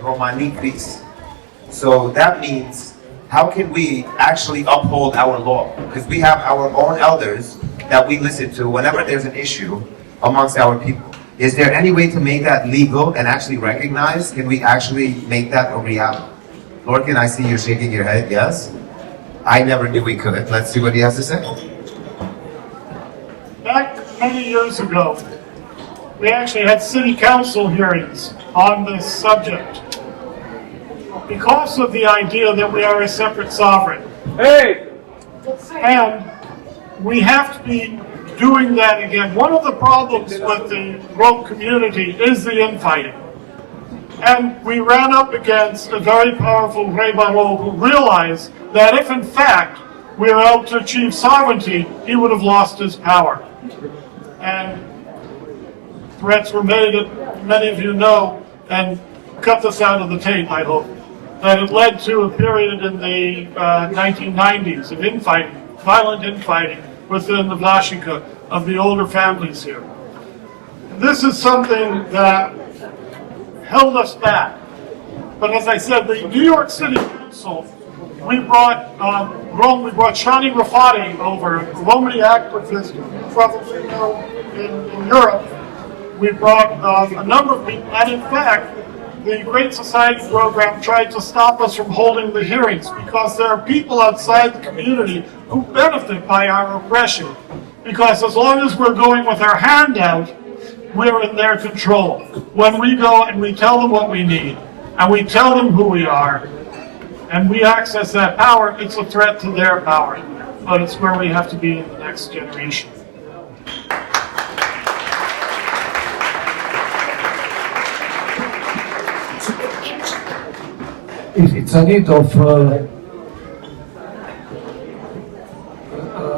Romanicris. So that means, how can we actually uphold our law? Because we have our own elders that we listen to whenever there's an issue amongst our people. Is there any way to make that legal and actually recognized? Can we actually make that a reality? Lorcan, I see you shaking your head, yes? I never knew we could. Let's see what he has to say. Back many years ago, we actually had city council hearings on this subject because of the idea that we are a separate sovereign. And we have to be doing that again. One of the problems with the Rome community is the infighting. And we ran up against a very powerful Re Baro who realized that if in fact we were able to achieve sovereignty, he would have lost his power. And threats were made, that many of you know, and cut this out of the tape, I hope, that it led to a period in the 1990s of infighting, violent infighting within the Vlasica of the older families here. This is something that held us back. But as I said, the New York City Council, we brought Shani Rafati over, a Romani activist you probably know in Europe. We brought a number of people, and in fact, the Great Society program tried to stop us from holding the hearings because there are people outside the community who benefit by our oppression. Because as long as we're going with our hand out, we're in their control. When we go and we tell them what we need, and we tell them who we are, and we access that power, it's a threat to their power. But it's where we have to be in the next generation. It's a need of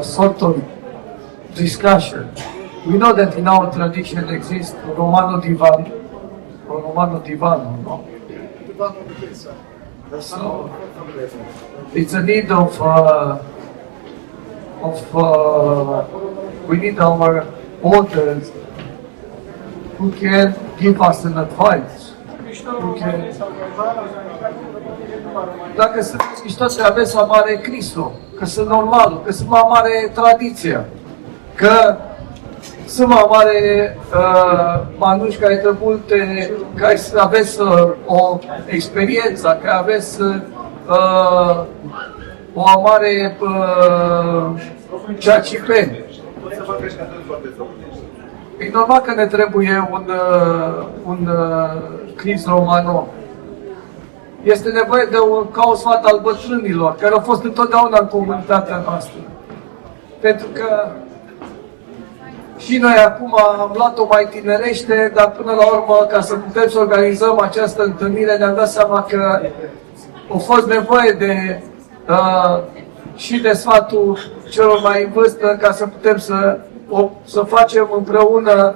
sort of discussion. We know that in our tradition exists Romano Divan or Romano Divano, no? So it's a need of we need our authors who can give us an advice. Dacă sunt miștoase, aveți o mare Cristo, că sunt normal, că sunt mai mare tradiție, că sunt mai mare manuși care trebuie multe, care aveți o experiență, că aveți o mare ceacipeni. E normal că ne trebuie un Cris Romano. Este nevoie de ca un sfat al bătrânilor, care au fost întotdeauna în comunitatea noastră. Pentru că și noi acum am luat-o mai tinerește, dar până la urmă, ca să putem să organizăm această întâlnire, ne-am dat seama că a fost nevoie de și de sfatul celor mai în vârstă, ca să putem să facem împreună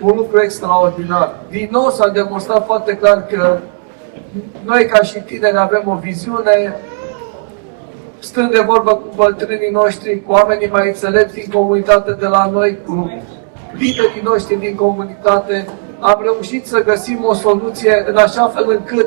un lucru extraordinar. Din nou s-a demonstrat foarte clar că noi ca și tineri avem o viziune, stând de vorbă cu bătrânii noștri, cu oamenii mai înțelepți din comunitate de la noi, cu liderii noștri din comunitate, am reușit să găsim o soluție în așa fel încât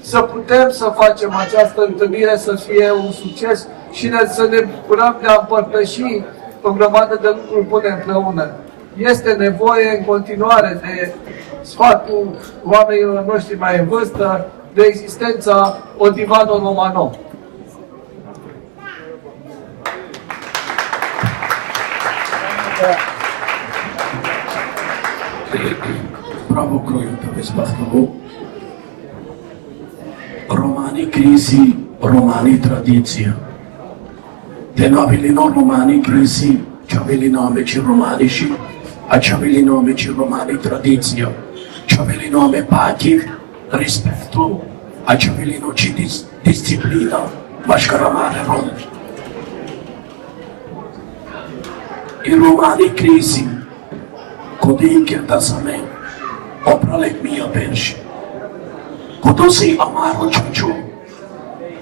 să putem să facem această întâlnire să fie un succes și să ne bucurăm de a împărtăși o grămadă de lucruri bune împreună. Este nevoie în continuare de sfatul oamenilor noștri mai în vârstă, de existența Odivano Romano. Bravo Croio, aveți basketball. Romani crisi, romani tradiție. De nobilino romani crisi, ciavelino amici romani și ciavelino amici romani tradiție. Ciavelino ame pati, rispetto, ciavelino ci disciplina, mascaramare rom. I romani crisi, codinche da same, opralek mia bench. Codosi amaro ciuciu,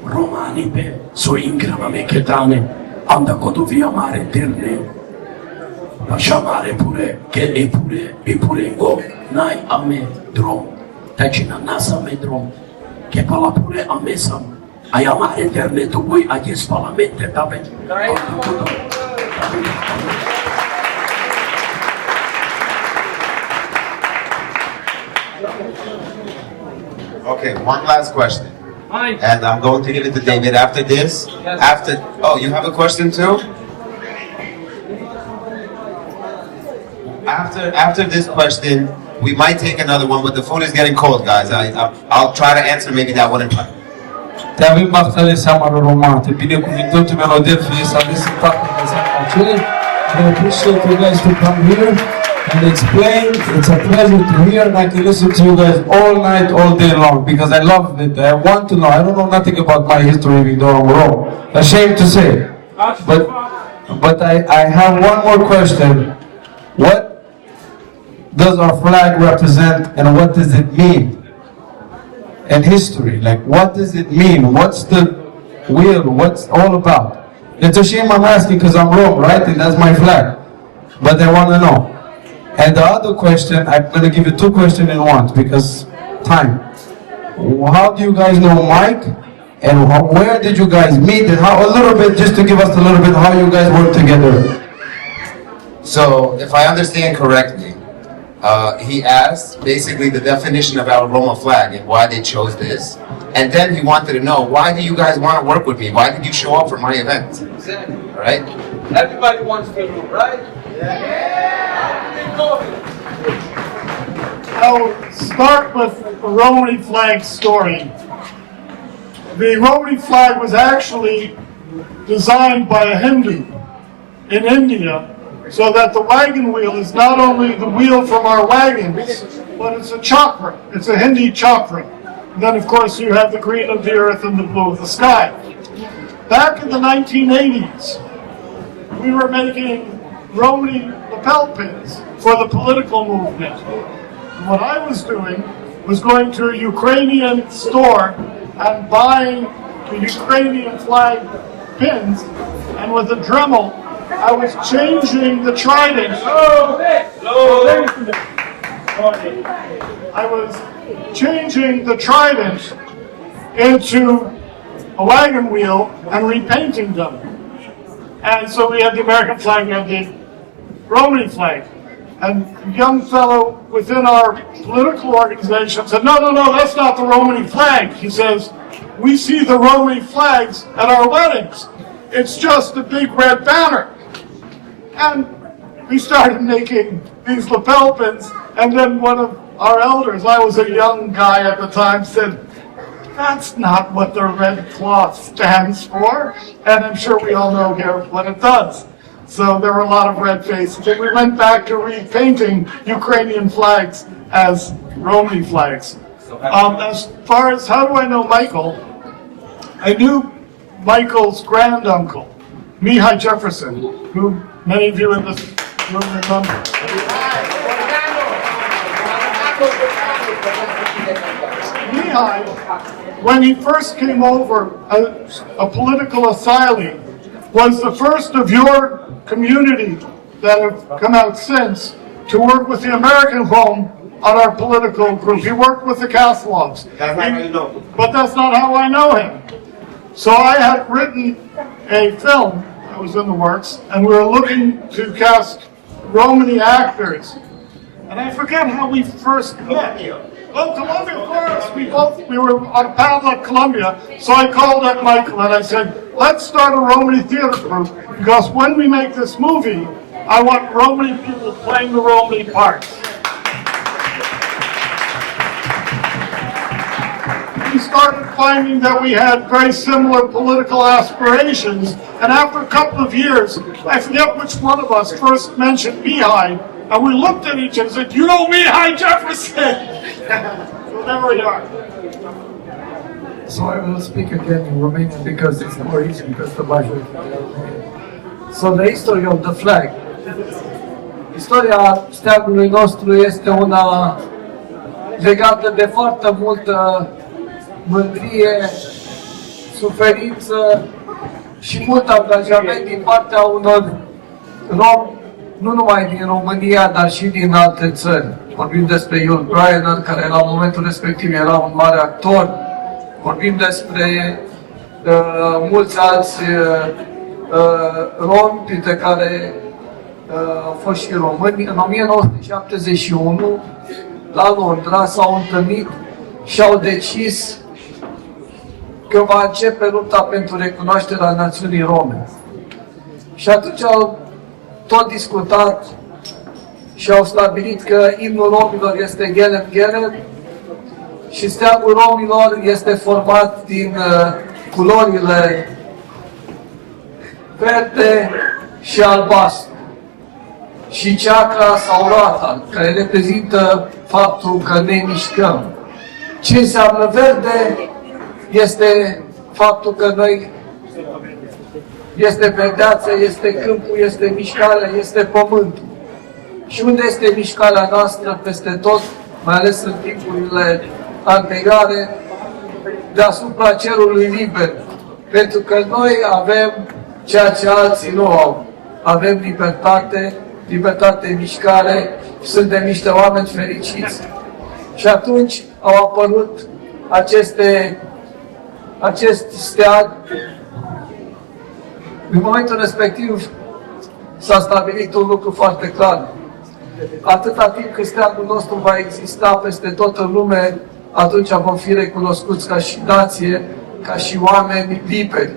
romani pe so ingrama me chetane, anda codovia mare terne. Așa mare pure, che e pure go, nai ame drom, tacina nasa me drom, che pala pure amesam, ai amare terne tu voi ages palamente tabe. Okay, one last question. And I'm going to give it to David after this. Oh, you have a question too? After this question, we might take another one, but the food is getting cold, guys. I'll try to answer maybe that one in time. Te avem bastante seama Roma, te binecuvântăm, te melodiem fie să aveți impactul în seama aceea. I appreciate you guys to come here and explain. It's a pleasure to hear, and I can listen to you guys all night, all day long, because I love it. I want to know. I don't know nothing about my history, even though I'm Rome. Ashamed to say. But I have one more question. What does our flag represent, and what does it mean in history? Like, what does it mean? What's the wheel? What's all about? It's a shame I'm asking because I'm Rome, right? And that's my flag. But I want to know. And the other question, I'm going to give you two questions in one because time. How do you guys know Mike? And where did you guys meet? And how, a little bit, just to give us a little bit how you guys work together. So, if I understand correctly, he asked basically the definition of our Roma flag and why they chose this. And then he wanted to know, why do you guys want to work with me? Why did you show up for my event? Exactly. All right? Everybody wants to know, right? I'll start with the Romani flag story. The Romani flag was actually designed by a Hindu in India, so that the wagon wheel is not only the wheel from our wagons, but it's a chakra. It's a Hindi chakra. And then, of course, you have the green of the earth and the blue of the sky. Back in the 1980s, we were making Romani lapel pins for the political movement. And what I was doing was going to a Ukrainian store and buying the Ukrainian flag pins, and with a Dremel, I was changing the trident. I was changing the trident into a wagon wheel and repainting them. And so we had the American flag and the Romany flag. And a young fellow within our political organization said, no, that's not the Romany flag. He says, we see the Romany flags at our weddings. It's just a big red banner. And we started making these lapel pins, and then one of our elders, I was a young guy at the time, said, that's not what the red cloth stands for. And I'm sure we all know here what it does. So there were a lot of red faces. And we went back to repainting Ukrainian flags as Romany flags. As far as how do I know Michael, I knew Michael's granduncle, Mihai Jefferson, who many of you in this room remember. Mihai, when he first came over as a political asylee, was the first of your community that have come out since to work with the American home on our political group. He worked with the Kaslovs. But that's not how I know him. So I had written a film that was in the works, and we were looking to cast Romany actors. And I forget how we first met. Oh, Columbia, of course. We were on Padlock, Columbia. So I called up Michael and I said, let's start a Romany theater group, because when we make this movie, I want Romany people playing the Romany parts. We started finding that we had very similar political aspirations, and after a couple of years, I forget which one of us first mentioned Mihai, and we looked at each other and said, you know Mihai Jefferson! So there we are. So I will speak again in Romanian because it's more easy, because the majority are Romanian. So the history of the flag. Istoria steagului nostru este una legată de foarte multă mândrie, suferință și mult angajament din partea unor romi, nu numai din România, dar și din alte țări. Vorbim despre Yul Brynner, care la momentul respectiv era un mare actor. Vorbim despre mulți alți romi, printre care au fost și români. În 1971, la Londra, s-au întâlnit și au decis că va începe lupta pentru recunoașterea națiunii rome. Și atunci au tot discutat și au stabilit că imnul romilor este Gelen Gelen și steagul romilor este format din culorile verde și albastru și ceacra sau rata, care reprezintă faptul că ne mișcăm. Ce înseamnă verde este faptul că noi este verdeață, este câmpul, este mișcarea, este pământul. Și unde este mișcarea noastră peste tot, mai ales în timpurile anterioare, deasupra cerului liber. Pentru că noi avem ceea ce alții nu au. Avem libertate, libertate de mișcare și suntem niște oameni fericiți. Și atunci au apărut acest steag. În momentul respectiv s-a stabilit un lucru foarte clar. Atâta timp cât steagul nostru va exista peste tot în lume, atunci vom fi recunoscuți ca și nație, ca și oameni liberi.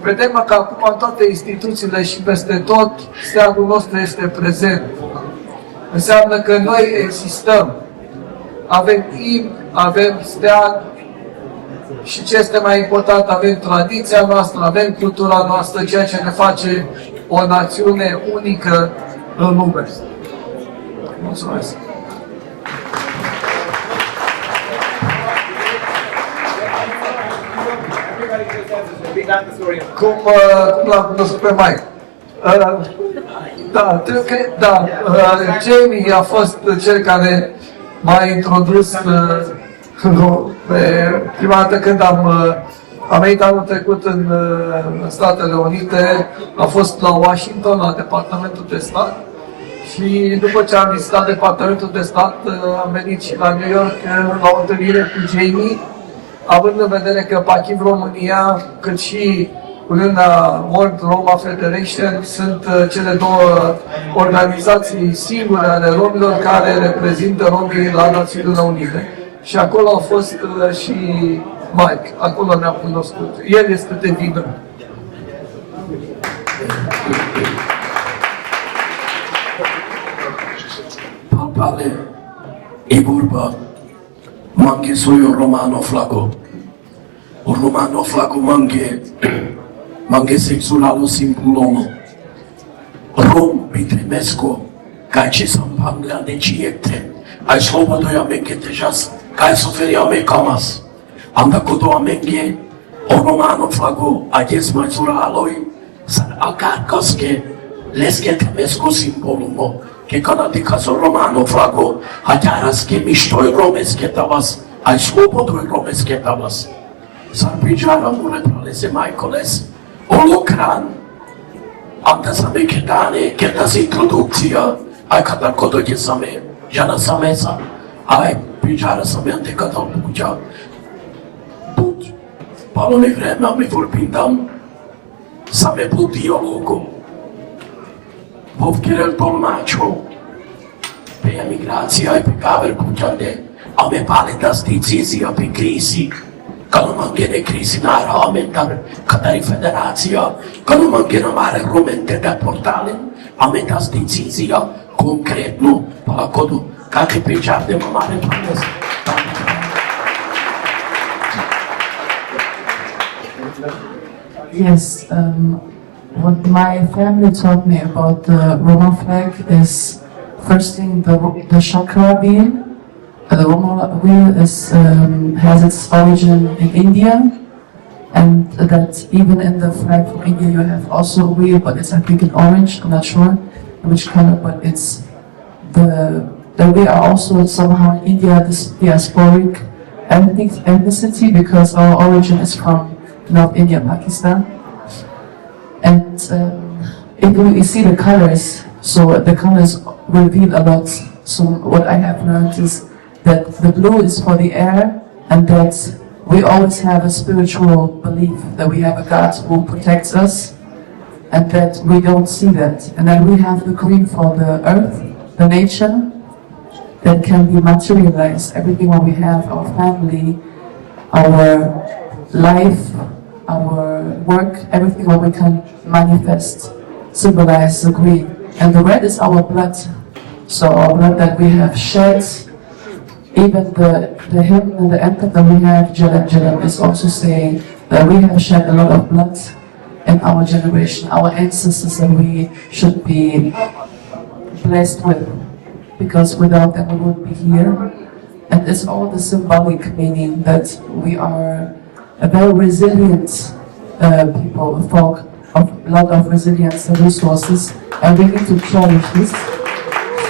Vedem că acum în toate instituțiile și peste tot, steagul nostru este prezent. Înseamnă că noi existăm. Avem imn, avem steag și ce este mai important, avem tradiția noastră, avem cultura noastră, ceea ce ne face o națiune unică în lume. Mulțumesc! Cum l-am cunoscut pe Mike? Jamie a fost cel care m-a introdus pe prima dată când am Am venit anul trecut în Statele Unite, am fost la Washington, la Departamentul de Stat și după ce am vizitat Departamentul de Stat, am venit și la New York la o întâlnire cu Jamie, având în vedere că PACIV România, cât și Uniunea World Roma Federation sunt cele două organizații singure ale romilor care reprezintă romii la Națiunile Unite. Și acolo a fost și Mike, acolo ne-am cunoscut. El este de vină. Papale, e vorba, manche soy un romano flaco. Un romano flaco manche sexualo simpulono. Rom pitrimesco, ca ce să împangla de ciecte. Ai slobodoja menke težas, kaj soferia me kamas. Anda kodo menke, o romano flago, a jes majzura aloi, san akarkoske, leske temesco simbolumo, ke kanadika so romano flago, a ťaraske mištoj romeske tavas, ai slobodoj romeske tavas. San pijara mure pralese majkoles, olokran, anda same ketane, ketas introdukcija, ai kada kodo jesame, jana samesa, ai pijara same ante kada puja. Put, palone vreme mi vorbindam, same put dialogu. Povkirel tolmačo, pe emigracija i pe kaver pućande, a me pale das decizija pe krisi, kad man gene krisi nara aumentar, kadari federacija, kad man gene mare rumente deportalen, a me das decizija konkretno, pa kodu, kakve pričarde mare panes. Yes, what my family taught me about the Roma flag is first thing the chakra wheel. The Roma wheel has its origin in India, and that even in the flag from India you have also a wheel, but it's I think in orange. I'm not sure which color, but it's that we are also somehow in India this diasporic ethnicity because our origin is from North India, Pakistan. And if you see the colors, so the colors reveal a lot. So what I have learned is that the blue is for the air, and that we always have a spiritual belief that we have a God who protects us, and that we don't see that. And then we have the green for the earth, the nature, that can be materialized. Everything what we have, our family, our life, our work, everything what we can manifest, symbolize the green. And the red is our blood. So our blood that we have shed, even the hymn and the anthem that we have, Jalam Jalam, is also saying that we have shed a lot of blood in our generation, our ancestors that we should be blessed with, because without them we wouldn't be here. And it's all the symbolic meaning that we are a very resilient people, a folk of a lot of resilience and resources, and we need to cherish this.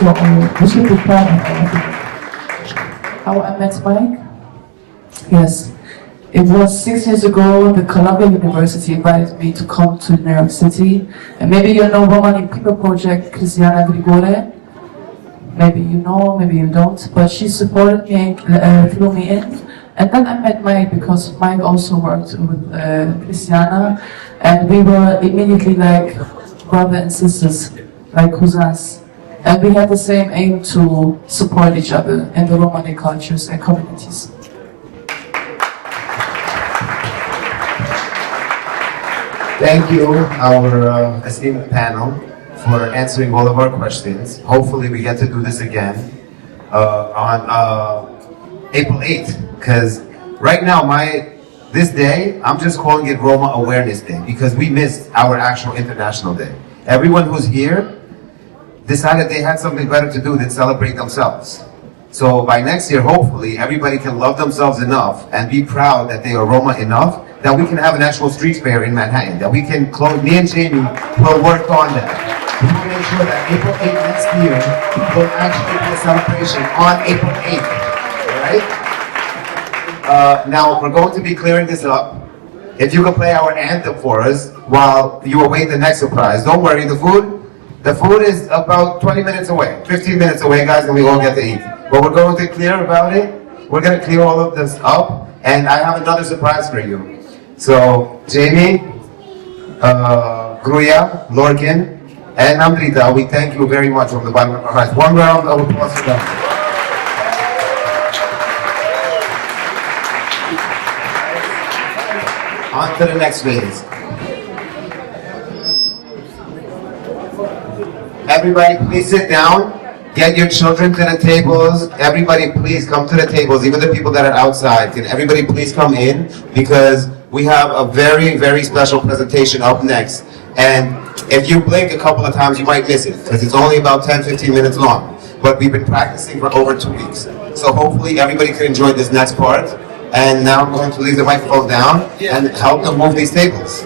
So we should be proud of everything. How I met Mike? Yes, it was 6 years ago. The Columbia University invited me to come to New York City, and maybe you know Romani People Project, Cristiana Grigore. Maybe you know, maybe you don't, but she supported me and flew me in. And then I met Mike because Mike also worked with Cristiana, and we were immediately like brother and sisters, like cousins. And we had the same aim to support each other in the Romani cultures and communities. Thank you, our esteemed panel, for answering all of our questions. Hopefully we get to do this again on April 8th, because right now this day, I'm just calling it Roma Awareness Day, because we missed our actual International Day. Everyone who's here decided they had something better to do than celebrate themselves. So by next year, hopefully, everybody can love themselves enough and be proud that they are Roma enough that we can have an actual street fair in Manhattan, that we can close. Me and Jamie will work on that. We will make sure that April 8th next year will actually be a celebration on April 8th, all right? Now, we're going to be clearing this up. if you could play our anthem for us while you await the next surprise. Don't worry, the food is about 20 minutes away, 15 minutes away, guys, and we all get to eat. But we're going to clear about it. We're going to clear all of this up, and I have another surprise for you. So, Jamie, Gruya, Lorkin, and Amrita, we thank you very much from the bottom of our hearts. One round of applause for them. On to the next phase. Everybody, please sit down. Get your children to the tables. Everybody, please come to the tables. Even the people that are outside. Can everybody please come in? Because we have a very, very special presentation up next. And if you blink a couple of times, you might miss it. Because it's only about 10, 15 minutes long. But we've been practicing for over 2 weeks. So hopefully everybody can enjoy this next part. And now I'm going to leave the microphone down and help them move these tables.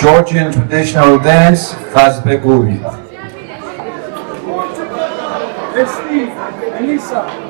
Georgian traditional dance, Fazbeguri. Steve, Elisa.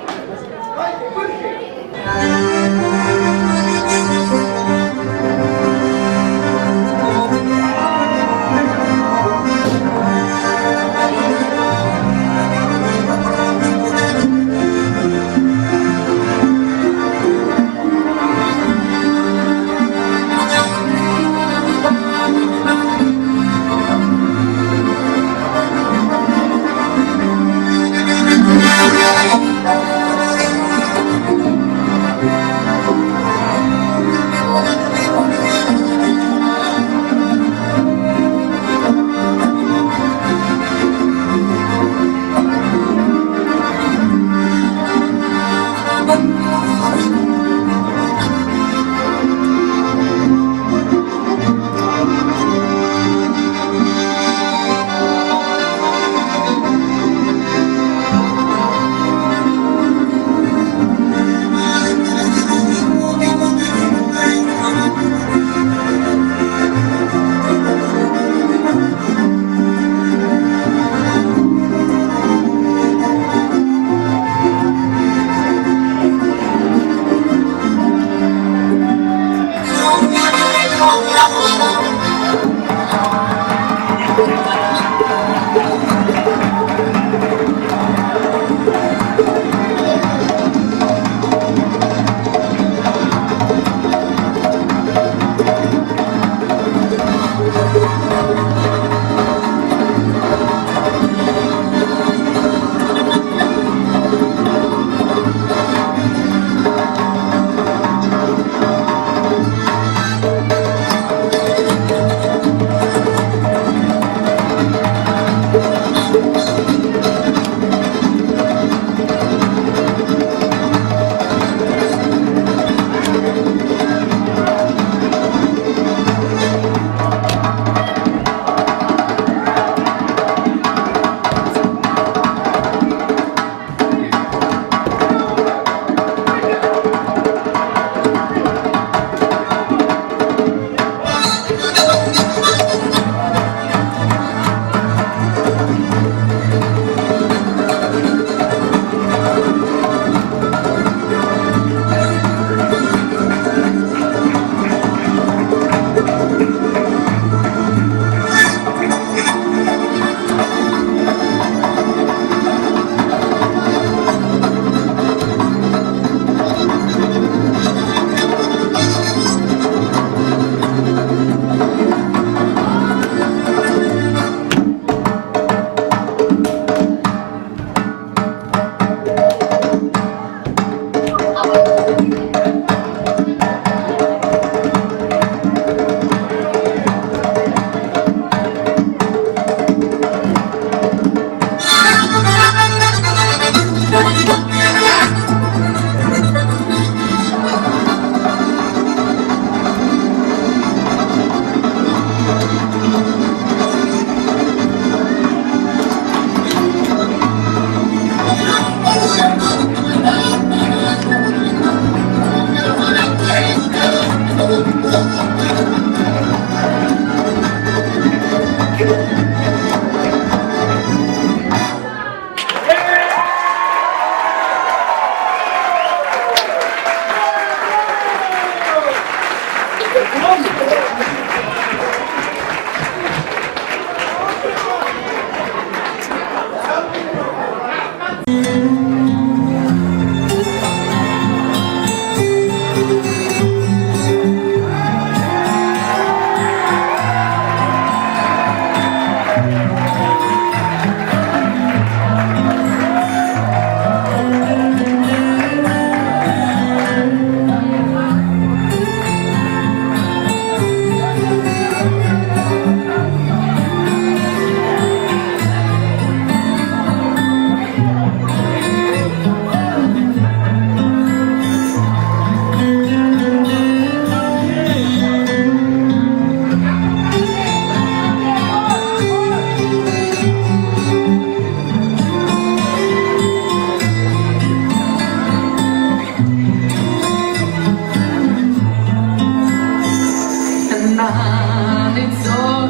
лицо